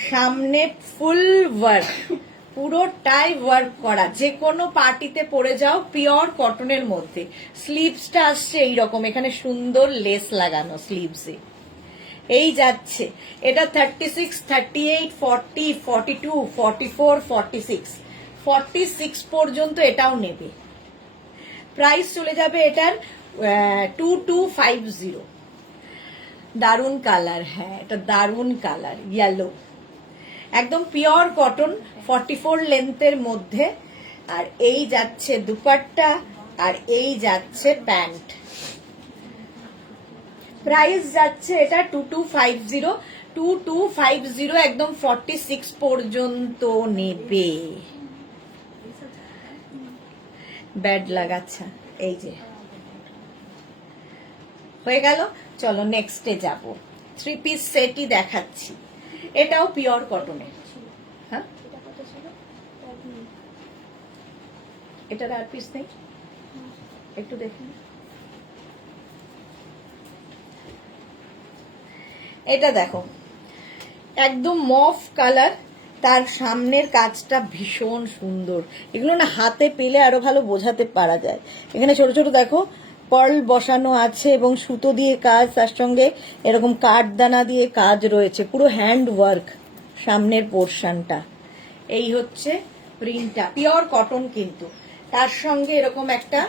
সামনে ফুল ওয়ার্ক, পুরোটাই ওয়ার্ক করা, যে কোনো পার্টিতে পরে যাও, পিওর কটনের মধ্যে। স্লিভসটা আসছে এইরকম, এখানে সুন্দর লেস লাগানো স্লিভসে। এই যাচ্ছে, এটা 36, 38, 40, 42, 44, 46, 46 পর্যন্ত এটাও নেবে। প্রাইস চলে যাবে এটার 2250। দারুন কালার, হ্যাঁ এটা দারুন কালার, ইয়েলো, একদম পিওর কটন, 44 লেন্থের মধ্যে। আর এই যাচ্ছে দুপাট্টা, আর এই যাচ্ছে প্যান্ট। প্রাইস যাচ্ছে এটা 2250। 2250 একদম 46 পর্যন্ত নেবে। ব্যাড লাগাচ্ছা, এই যে হয়ে গেল। চলো নেক্সটে যাব, 3 পিস সেটই দেখাচ্ছি, এটাও পিওর কটনের। হ্যাঁ এটার আর পিস নেই, একটু দেখুন। এটা দেখো, একদম মফ কালার, তার সামনের কাজটা ভীষণ সুন্দর। এগুলো না হাতে পেলে আরো ভালো বোঝাতে পারা যায়। এখানে ছোট ছোট দেখো পার্ল বসানো আছে এবং সুতো দিয়ে কাজ, তার সঙ্গে এরকম কাঠদানা দিয়ে কাজ রয়েছে, পুরো হ্যান্ড ওয়ার্ক সামনের পোর্শনটা। এই হচ্ছে প্রিন্টটা, পিওর কটন কিন্তু। তার সঙ্গে এরকম একটা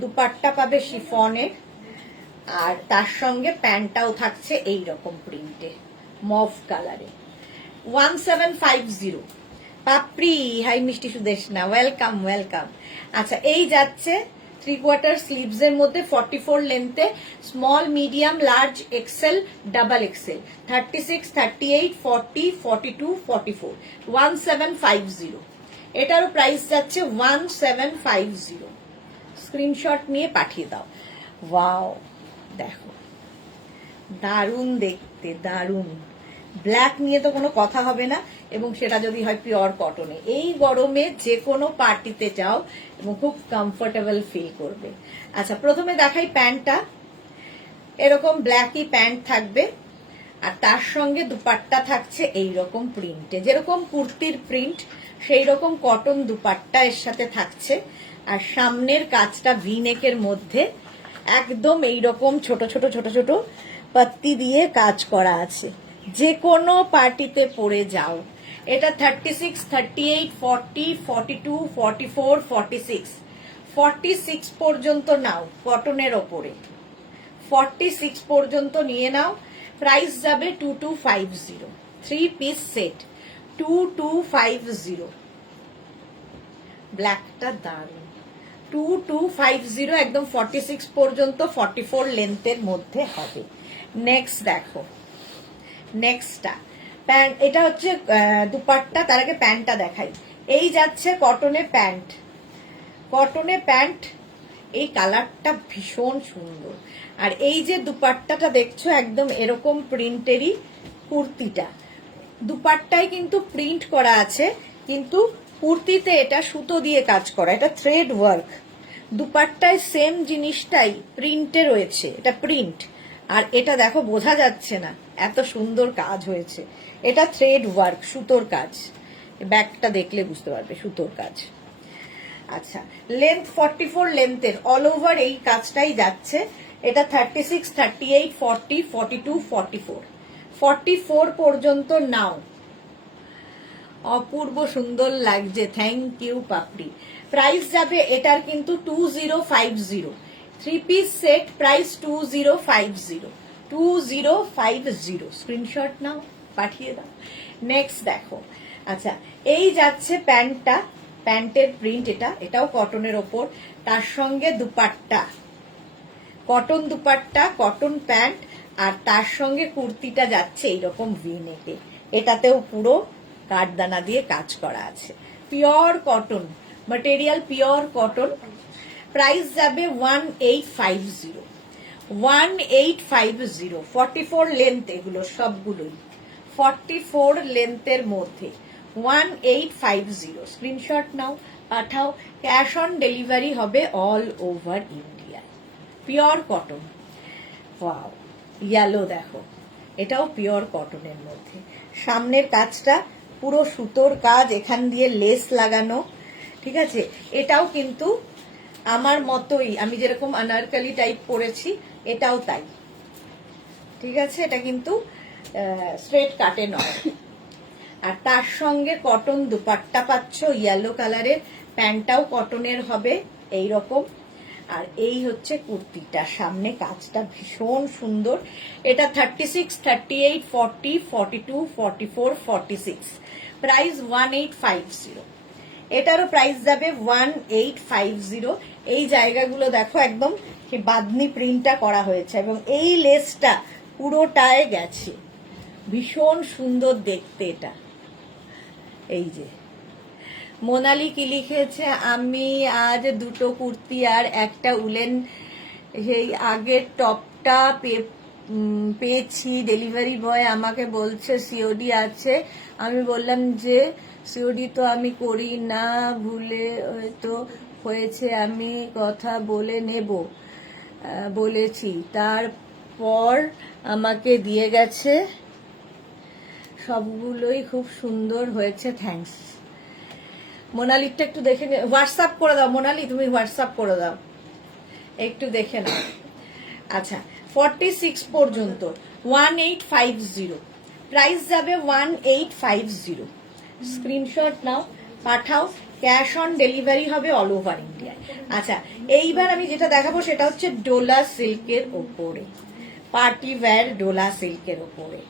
দুপাট্টা পাবে শিফনের, আর তার সঙ্গে প্যান্টটাও থাকছে এই রকম প্রিন্টে, মভ কালারে। 1750। পাপড়ি, হাই মিষ্টি সুদেশনা, ওয়েলকাম ওয়েলকাম। আচ্ছা, এই যাচ্ছে 3/4 স্লিভস এর মধ্যে 44 লেন্থে, small, medium, large, XL, double XL, 36, 38, 40, 42, 44, 1750। এটারও প্রাইস যাচ্ছে 1750। স্ক্রিনশট নিয়ে পাঠিয়ে দাও। ওয়াও, দেখো দারুণ দেখতে, দারুণ। ব্ল্যাক নিয়ে তো কোনো কথা হবে না, এবং সেটা যদি হয় পিওর কটনে। এই গরমে যে কোনো পার্টিতে যাও এবং খুব কমফোর্টেবল ফিল করবে। আচ্ছা, প্রথমে দেখাই প্যান্টটা। এরকম ব্ল্যাকই প্যান্ট থাকবে, আর তার সঙ্গে দুপাট্টা থাকছে এই রকম প্রিন্টে, যেরকম কুর্তির প্রিন্ট সেই রকম কটন দুপাট্টা এর সাথে থাকছে। আর সামনের কাজটা ভি নেকের মধ্যে একদম এইরকম ছোট ছোট ছোট ছোট পাত্তি দিয়ে কাজ করা আছে। যে কোনো পার্টিতে পরে যাও। এটা 36, 38, 40, 42, 44, 46, 46 পর্যন্ত নাও কটনের ওপরে। 46 পর্যন্ত নিয়ে নাও। প্রাইস যাবে 2250। 3 পিস সেট 2250। ব্ল্যাকটা দারুণ। 2250, একদম 46 পর্যন্ত, 44 লেন্থের মধ্যে হবে। নেক্সট দেখো, নেক্সটটা প্যান্ট। এটা হচ্ছে দুপাট্টা, তার আগে প্যান্টটা দেখাই। এই যাচ্ছে কটনে প্যান্ট, কটনে প্যান্ট। এই কালারটা ভীষণ সুন্দর। আর এই যে দুপাট্টাটা দেখছো একদম এরকম প্রিন্টেরই কুর্তিটা। দুপাট্টায় কিন্তু প্রিন্ট করা আছে, কিন্তু কুর্তিতে এটা সুতো দিয়ে কাজ করা, এটা থ্রেড ওয়ার্ক। দুপাট্টায় সেম জিনিসটাই প্রিন্টে রয়েছে, এটা প্রিন্ট। আর এটা দেখো বোঝা যাচ্ছে না, এত সুন্দর কাজ হয়েছে। এটা থ্রেড ওয়ার্ক, সুতোর কাজ। ব্যাকটা দেখলে বুঝতে পারবে সুতোর কাজ। আচ্ছা, লেন্থ 44 লেন্থের, অল ওভার এই কাজটাই যাচ্ছে। এটা 36, 38, 40, 42, 44, 44 পর্যন্ত নাও। অপূর্ব সুন্দর লাগছে, থ্যাংক ইউ পাপড়ি। প্রাইস যাবে এটার কিন্তু 2050। 3 পিস সেট, প্রাইস 2050। 2050। স্ক্রিনশট নাও, পাঠিয়ে দাও। নেক্সট দেখো। আচ্ছা, এই যাচ্ছে প্যান্টটা, প্যান্টের প্রিন্ট এটা, এটাও কটনের ওপর। তার সঙ্গে dupatta, cotton dupatta, cotton pant, আর তার সঙ্গে কুর্তিটা যাচ্ছে এইরকম ভি নেকে। এটাতেও পুরো কাঠদানা দিয়ে কাজ করা আছে। Pure cotton material, pure cotton. Price যাবে 1850। 1850। 44 লেন্থ, এগুলো সবগুলোই 44 লেন্থের মধ্যে। 1850। স্ক্রিনশট নাও, পাঠাও। ক্যাশ অন ডেলিভারি হবে all over India. Pure cotton. Wow, yellow দেখো, এটাও পিওর কটনের মধ্যে। সামনের কাজটা পুরো সুতোর কাজ, এখান দিয়ে লেস লাগানো, ঠিক আছে। এটাও কিন্তু আমার মতোই, আমি যেরকম আনারকলি টাইপ পরেছি এটাও তাই, ঠিক আছে। এটা কিন্তু স্ট্রেট কাটে নয়। আর তার সঙ্গে কটন দুপাট্টা পাচ্ছ ইয়েলো কালারের, প্যান্টটাও কটনের হবে এইরকম। আর এই হচ্ছে কুর্তিটা, সামনে কাজটা ভীষণ সুন্দর। এটা 36, 38, 40, 42, 44, 46। প্রাইস 1850। এটারও প্রাইস যাবে 1850। এই জায়গাগুলো দেখো একদম বাদনি প্রিন্টটা করা হয়েছে, এবং এই লেসটা পুরোটায় গেছে। ভীষণ সুন্দর দেখতে এটা। এই যে মোনালি কি লিখেছে, আমি আজ 2টো কুর্তি আর একটা উলেন, সেই আগের টপটা পেয়েছি। ডেলিভারি বয় আমাকে বলছে সিওডি আছে। আমি বললাম যে সিওডি তো আমি করি না, ভুলে হয়তো হয়েছে, আমি কথা বলে নেব বলেছি। তারপর আমাকে দিয়ে গেছে সবগুলোই খুব সুন্দর হয়েছে, থ্যাঙ্কস। মোনালিটা একটু দেখে হোয়াটসঅ্যাপ করে দাও মোনালি, তুমি হোয়াটসঅ্যাপ করে দাও, একটু দেখে নাও। আচ্ছা 46 পর্যন্ত 1850, প্রাইস যাবে 1850। স্ক্রিনশট নাও, পাঠাও, ক্যাশ অন ডেলিভারি হবে অল ওভার ইন্ডিয়ায়। আচ্ছা এইবার আমি যেটা দেখাবো সেটা হচ্ছে ডোলা সিল্কের ওপরে, পার্টি ওয়্যার ডোলা সিল্কের ওপরে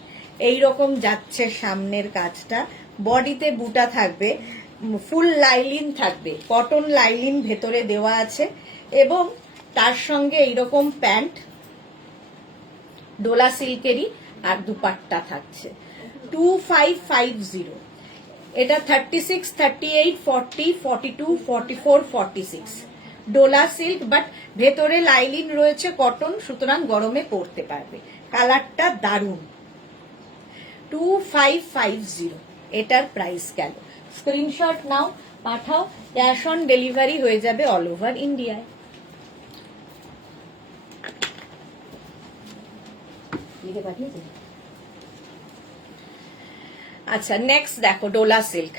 এইরকম যাচ্ছে সামনের কাজটা, বডিতে বুটা থাকবে, ফুল লাইলিন থাকবে, কটন লাইলিন ভেতরে দেওয়া আছে, এবং তার সঙ্গে এইরকম প্যান্ট ডোলা সিল্কেরই, আর দুপাট্টা থাকছে 2550। এটা 36, 38, 40, 42, 44, 46 ডোলা সিল্ক, বাট ভেতরে লাইলিন রয়েছে কটন, সুতরাং গরমে পরতে পারবে। কালারটা দারুণ। 2550 এটার প্রাইস গেল। স্ক্রিনশট নাও, পাঠাও, ক্যাশ অন ডেলিভারি হয়ে যাবে অল ওভার ইন্ডিয়ায়। আচ্ছা নেক্সট দেখো Dola silk.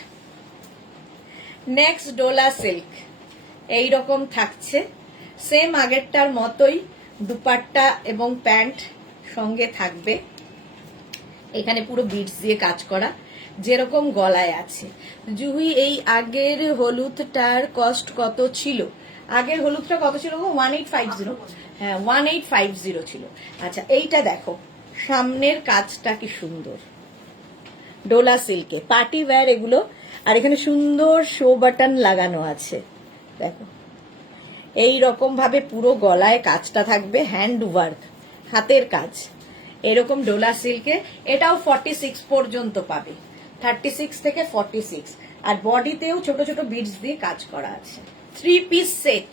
Next Dola silk এইরকম থাকছে, সেম আগেরটার মতোই দুপাট্টা এবং প্যান্ট সঙ্গে থাকবে। এখানে পুরো বিটস দিয়ে কাজ করা, যেরকম গলায় আছে। জুহি এই আগের হলুদটার কস্ট কত ছিল? আগের হলুদটা কত ছিল? 1850। হ্যাঁ 1850 ছিল। আচ্ছা এইটা দেখো, সামনের কাজটা কি সুন্দর, ডোলা সিল্কে পার্টি ওয়্যার এগুলো, আর এখানে সুন্দর শো বাটন লাগানো আছে দেখো। এই রকম ভাবে পুরো গলায় কাজটা থাকবে, হ্যান্ড ওয়ার্ক, হাতের কাজ, এরকম ডোলা সিল্কে। এটাও 46 পর্যন্ত পাবে, 36 থেকে 46, আর বডিতেও ছোট ছোট বিটস দিয়ে কাজ করা আছে। 3 piece set.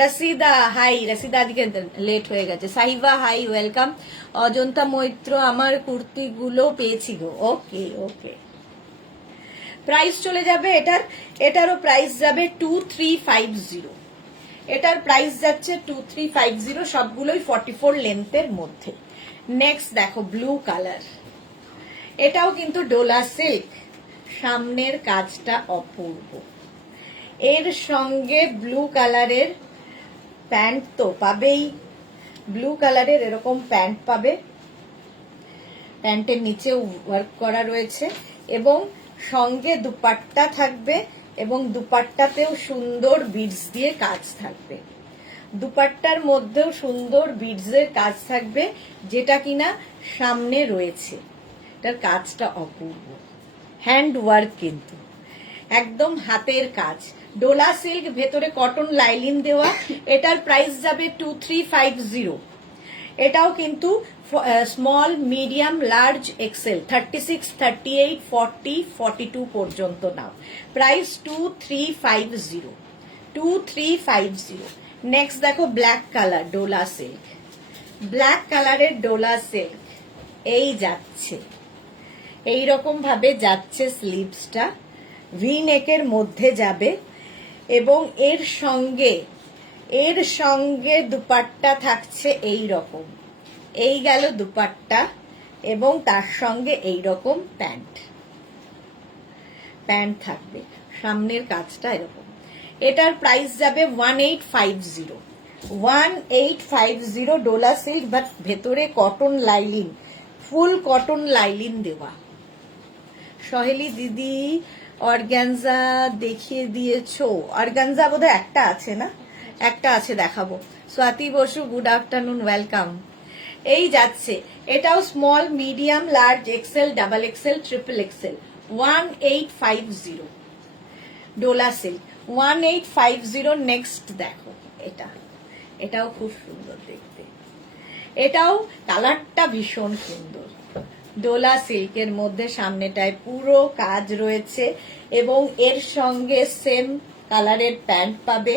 Rashida hi, Rashida দিকে লেট হয়ে গেছে। Sahiba hi, welcome. অজন্তা মৈত্র, আমার কুর্তিগুলো পেয়েছি গো। ওকে ওকে, প্রাইস চলে যাবে এটার, এটারও প্রাইস যাবে 2350। এটার প্রাইস যাচ্ছে 2350, সবগুলোই 44 লেন্থের মধ্যে। নেক্সট দেখো ব্লু কালার, এটাও কিন্তু ডোলা সিল্ক, সামনের কাজটা অপূর্ব। এর সঙ্গে ব্লু কালারের প্যান্ট তো পাবেই, ব্লু কালারের এরকম প্যান্ট পাবে, প্যান্টের নিচে ওয়ার্ক করা রয়েছে, এবং সঙ্গে দুপাট্টা থাকবে, এবং দুপাট্টাতেও সুন্দর বিডস দিয়ে কাজ থাকবে। দুপাট্টার মধ্যেও সুন্দর বিডসের কাজ থাকবে, যেটা কিনা সামনে রয়েছে। এটার কাজটা অপূর্ব, হ্যান্ড ওয়ার্ক, কিন্তু একদম হাতের কাজ। ডোলা সিল্ক, ভেতরে কটন লাইলিন দেওয়া। এটার প্রাইস যাবে 2350। এটাও কিন্তু স্মল, মিডিয়াম, লার্জ, এক্সেল 36, 38, 40, 42 পর্যন্ত নাও। প্রাইস 2350, 2350। নেক্সট দেখো black colour Dola silk, black কালারের ডোলা সিল্ক এই যাচ্ছে, এইরকম ভাবে যাচ্ছে স্লিভসটা, ভি নেকের মধ্যে যাবে, এবং এর সঙ্গে দুপাট্টা থাকছে এই রকম। এই গেল দুপাট্টা, এবং তার সঙ্গে এই রকম প্যান্ট থাকবে, সামনের কাজটা এরকম। এটার প্রাইস যাবে 1850, 1850 ডোলা সিল্ক, বাট ভেতরে কটন লাইলিন, ফুল কটন লাইলিন দেওয়া। সহেলি দিদি অর্গানজা দেখিয়ে দিয়েছো? অর্গানজা বোধহয় একটা আছে না, একটা আছে, দেখাবো। Swati Basu, good afternoon, welcome. এই যাচ্ছে, এটাও small, medium, large, XL, double XL, triple XL. 1850 Dola silk, 1850। Next দেখো এটাও খুব সুন্দর দেখতে, এটাও কালারটা ভীষণ সুন্দর। ডোলা সিল্কের মধ্যে সামনেটায় পুরো কাজ রয়েছে, এবং এর সঙ্গে সেম কালারের প্যান্ট পাবে,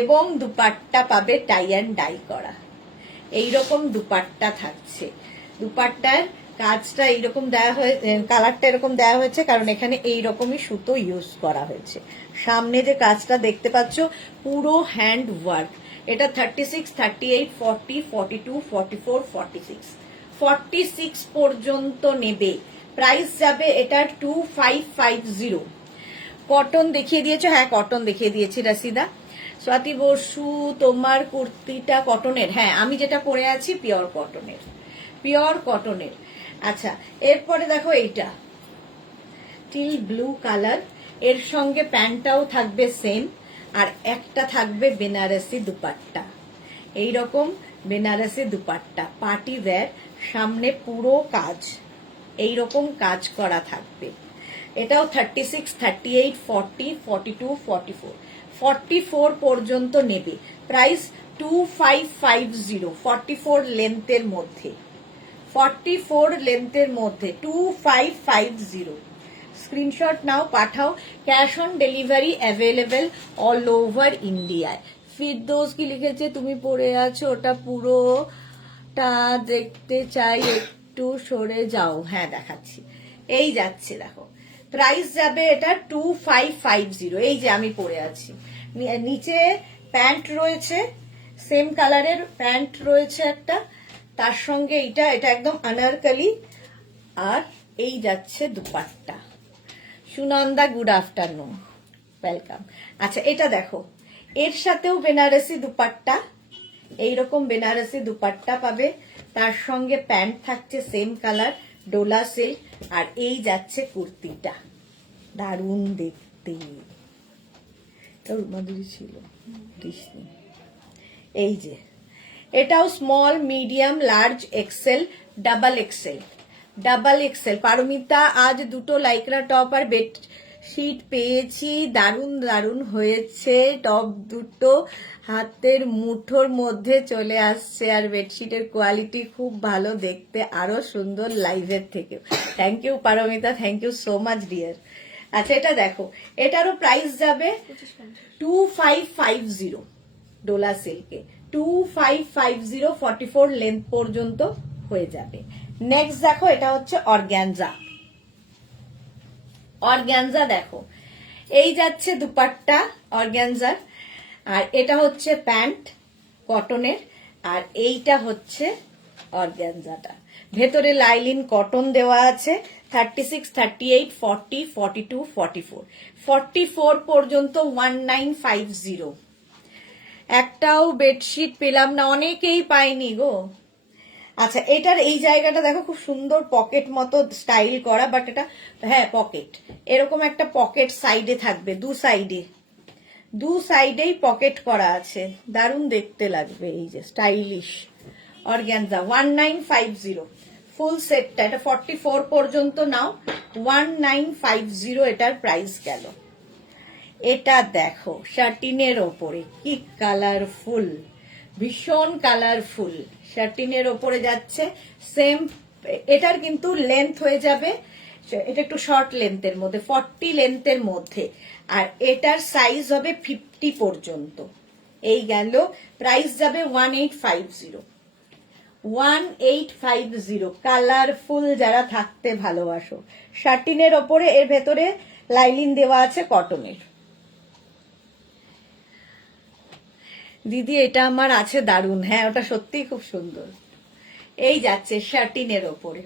এবং দুপাট্টা পাবে টাই অ্যান্ড ডাই করা। এইরকম দুপাট্টা থাকছে, দুপাট্টার কাজটা এইরকম দেওয়া হয়েছে, কালারটা এরকম দেওয়া হয়েছে কারণ এখানে এইরকমই সুতো ইউজ করা হয়েছে। সামনে যে কাজটা দেখতে পাচ্ছ পুরো হ্যান্ড ওয়ার্ক। এটা 36, 38, 40, 42, 44, 46 পর্যন্ত নেবে। প্রাইস যাবে এটার 2550। কটন দেখিয়ে দিয়েছো? হ্যাঁ কটন দেখিয়ে দিয়েছি রাশিদা। স্বাতি বসু তোমার কুর্তিটা কটনের? হ্যাঁ আমি যেটা পরে আছি পিওর কটনের, পিওর কটনের। আচ্ছা এরপরে দেখো এইটা টিল ব্লু কালার, এর সঙ্গে প্যান্টটাও থাকবে সেম, আর একটা থাকবে বেনারসি দুপাট্টা, এইরকম বেনারসি দুপাট্টা পার্টি ওয়্যার, সামনে পুরো কাজ, এইরকম কাজ করা থাকবে। এটাও 36, 38, 40, 42, 44, 44 পর্যন্ত নেবে। প্রাইস 2550, 44 লেন্থের মধ্যে, 44 লেন্থের মধ্যে 2550। স্ক্রিনশট নাও, পাঠাও। Cash on delivery available all over ইন্ডিয়ায়। ফিরদৌস কি লিখেছে তুমি পড়ে আছো ওটা পুরোটা দেখতে চাই, একটু সরে যাও। হ্যাঁ দেখাচ্ছি, এই যাচ্ছে দেখো। প্রাইস যাবে এটা 2550। এই যে আমি পরে আছি, নিচে প্যান্ট রয়েছে, সেম কালারের প্যান্ট রয়েছে একটা, তার সঙ্গে এটা একদম আনারকলি, আর এই যাচ্ছে dupatta. Sunanda good afternoon, welcome. আচ্ছা এটা দেখো, এর সাথেও বেনারসি দুপাট্টা, এইরকম বেনারসি দুপাট্টা পাবে, তার সঙ্গে প্যান্ট থাকছে সেম কালার ডোলা সিল্ক, আর এই যাচ্ছে কুর্তিটা, দারুণ দেখতে। মাধুরী ছিল কৃষ্ণ। এই যে এটাও small, medium, large, XL, double XL, double XL. Paramita আজ দুটো লাইক্রা টপ আর বেডশিট পেয়েছি, দারুণ দারুণ হয়েছে। টপ দুটো হাতের মুঠোর মধ্যে চলে আসছে, আর বেডশিটের কোয়ালিটি খুব ভালো দেখতে, আরো সুন্দর লাইভের থেকে। Thank you Paramita, thank you so much dear. আচ্ছা এটা দেখো, এটারও প্রাইস যাবে 2550 ডোলা সিল্কে, 2550, 44 লেন্থ পর্যন্ত হয়ে যাবে। নেক্সট দেখো, এটা হচ্ছে অর্গ্যানজা। অর্গ্যানজা দেখো, এই যাচ্ছে দুপাট্টা অর্গ্যানজার, আর এটা হচ্ছে প্যান্ট কটনের, আর এইটা হচ্ছে অর্গ্যানজাটা। ভেতরে লাইলিন কটন দেওয়া আছে। 36, 38, 40, 42, 44, 44 পর্যন্ত 1950। একটাও বেডশিট পেলাম না, অনেকেই পাইনি গো। আচ্ছা এটার এই জায়গাটা দেখো, খুব সুন্দর পকেট মতো স্টাইল করা, বাট এটা হ্যাঁ পকেট, এরকম একটা পকেট সাইডে থাকবে, দু সাইডেই পকেট করা আছে, দারুণ দেখতে লাগবে। এই যে স্টাইলিশ অর্গ্যানজা 1950 ফুল সেটটা, এটা 44 পর্যন্ত নাও, 1950 এটার প্রাইস গেল। এটা দেখো শাটিনের ওপরে কি কালারফুল, ভীষণ কালারফুল, শাটিনের ওপরে যাচ্ছে সেম। এটার কিন্তু লেন্থ হয়ে যাবে, এটা একটু শর্ট লেন্থের মধ্যে, 40 লেন্থের মধ্যে, আর এটার সাইজ হবে 50 পর্যন্ত। এই গেল, প্রাইস যাবে 1850, 1850। কালারফুল যারা থাকতে ভালোবাসো, শাটিনের ওপরে, এর ভেতরে লাইলিন দেওয়া আছে কটনের। দিদি এটা আমার আছে, দারুণ। হ্যাঁ ওটা সত্যিই খুব সুন্দর। এই যাচ্ছে শাটিনের ওপরে,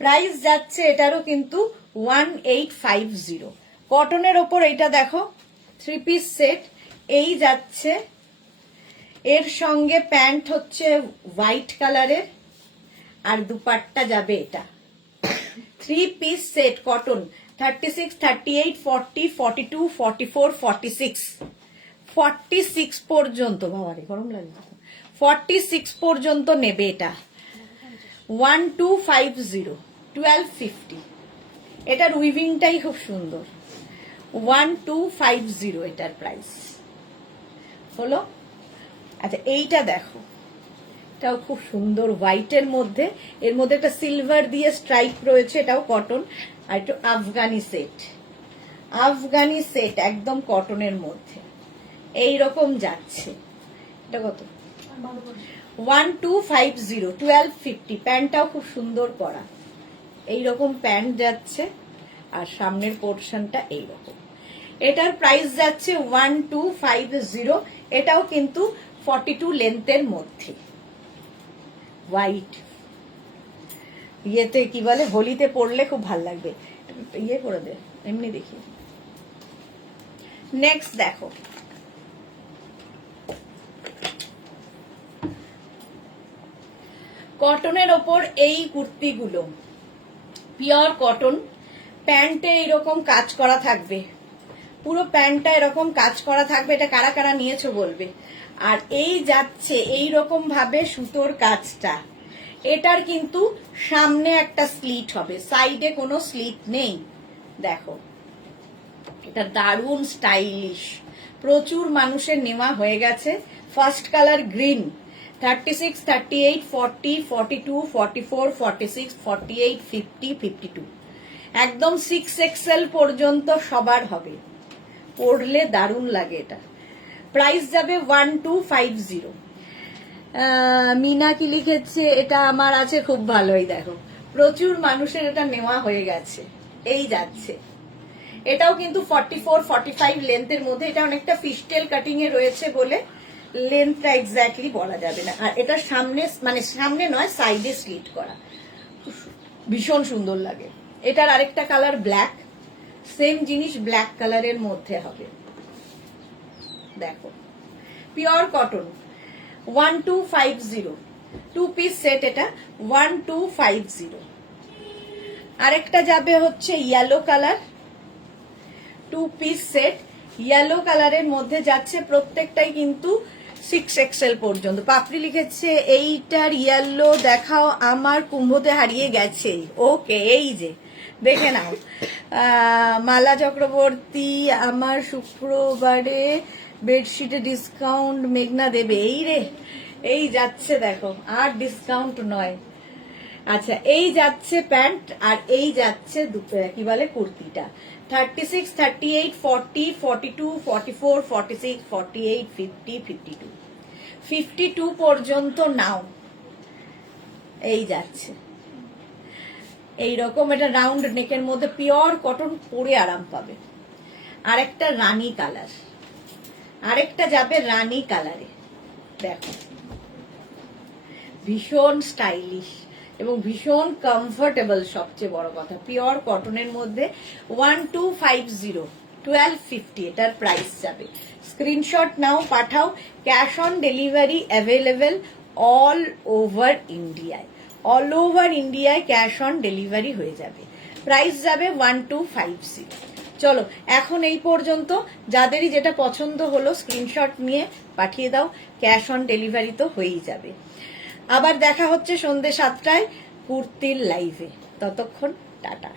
প্রাইস যাচ্ছে এটারও কিন্তু 1850। কটনের ওপর এইটা দেখো, 3 পিস সেট, এই যাচ্ছে, এর সঙ্গে প্যান্ট হচ্ছে হোয়াইট কালারের, আর দুপাট্টা যাবে এটা। 3 পিস সেট কটন, 36, 38, 40, 42, 44, 46, 46 পর্যন্ত। বাবারে গরম লাগে, 46 পর্যন্ত নেবে এটা। 1250, 1250। এটার উইভিংটাই খুব সুন্দর। 1250 এটার প্রাইস হলো। আচ্ছা এইটা দেখো, এটাও খুব সুন্দর, হোয়াইটের মধ্যে, এর মধ্যে একটা সিলভার দিয়ে স্ট্রাইপ রয়েছে, এটাও কটন, আর একটু আফগানি সেট, আফগানি সেট একদম কটনের মধ্যে, এই রকম যাচ্ছে। এটা কত? 1250, 1250। প্যান্টটাও খুব সুন্দর করা, এইরকম প্যান্ট যাচ্ছে, আর সামনের পোর্শনটা এইরকম। এটার প্রাইস যাচ্ছে 1250। এটাও কিন্তু 42 লেন্থের মধ্যে, হোয়াইট। ইয়েতে কি বলে হোলিতে পরলে খুব ভাল লাগবে। ইয়ে করে দে, এমনি দেখি। নেক্সট দেখো, কটনের ওপর এই কুর্তিগুলো, পিওর কটন, প্যান্টে এরকম কাজ করা থাকবে, পুরো প্যান্টটা এরকম কাজ করা থাকবে। এটা কারা কারা নিয়েছো বলবে। আর এই যাচ্ছে এইরকম ভাবে সুতোর কাজটা, এটার কিন্তু সামনে একটা স্লিট হবে, সাইডে কোনো স্লিট নেই। দেখো এটা দারুণ স্টাইলিশ, প্রচুর মানুষের নেওয়া হয়ে গেছে। ফার্স্ট কালার গ্রিন, 36, 38, 40, 42, 44, 46, 48, 50, 52, একদম 6XL পর্যন্ত সবার হবে, পরলে দারুণ লাগে এটা। প্রাইস যাবে 1250। মিনা কি লিখেছে, এটা আমার আছে খুব ভালোই। দেখো প্রচুর মানুষের এটা নেওয়া হয়ে গেছে। এই যাচ্ছে, এটাও কিন্তু 44, 45 লেন্থের মধ্যে। এটা অনেকটা ফিশটেল কাটিং এ রয়েছে বলে লেন্থটা এক্স্যাক্টলি বলা যাবে না। আর এটা সামনে, মানে সামনে নয়, সাইডে স্লিট করা, ভীষণ সুন্দর লাগে। এটার আরেকটা কালার ব্ল্যাক, সেম জিনিস ব্ল্যাক কালারের মধ্যে হবে। দেখো পিওর কটন, 1250, 2 পিস সেট এটা 1250। আরেকটা যাবে হচ্ছে yellow colour, 2 piece set, yellow কালারের মধ্যে যাচ্ছে। প্রত্যেকটাই কিন্তু 6XL পর্যন্ত। পাপড়ি লিখেছে এইটার ইয়েলো দেখাও, আমার কুম্ভতে হারিয়ে গেছে। ওকে, এই যে দেখে নাও। মালা চক্রবর্তী, আমার শুক্রবারে বেডশিটে ডিসকাউন্ট মেঘনা দেবে। এই রে, এই যাচ্ছে, দেখো আর ডিসকাউন্ট নয়। আচ্ছা, এই যাচ্ছে প্যান্ট, আর এই যাচ্ছে কি বলে কুর্তিটা। 36, 38, 40, 42, 44, 46, 48, 50, 52, 52 পর্যন্ত নাও। এই যাচ্ছে এইরকম, এটা রাউন্ড নেকের মধ্যে পিওর কটন, পরে আরাম পাবে। আরেকটা রানী কালার, আরেকটা যাবে রানী কালারে। দেখো ভীষণ স্টাইলিশ এবং ভীষণ কমফোর্টেবল, সবচেয়ে বড় কথা। পিওর কটনের মধ্যে 1250, 1250 এটার প্রাইস যাবে। স্ক্রিনশট নাও, পাঠাও। Cash on delivery available all over ইন্ডিয়ায়, অল ওভার ইন্ডিয়ায় ক্যাশ অন ডেলিভারি হয়ে যাবে। প্রাইস যাবে 1250। চলো এখন এই পর্যন্ত। যাদেরই যেটা পছন্দ হলো স্ক্রিনশট নিয়ে পাঠিয়ে দাও, ক্যাশ অন ডেলিভারি তো হয়েই যাবে। আবার দেখা হচ্ছে সন্ধ্যে 7টায় কুর্তির লাইভে। ততক্ষণ টাটা।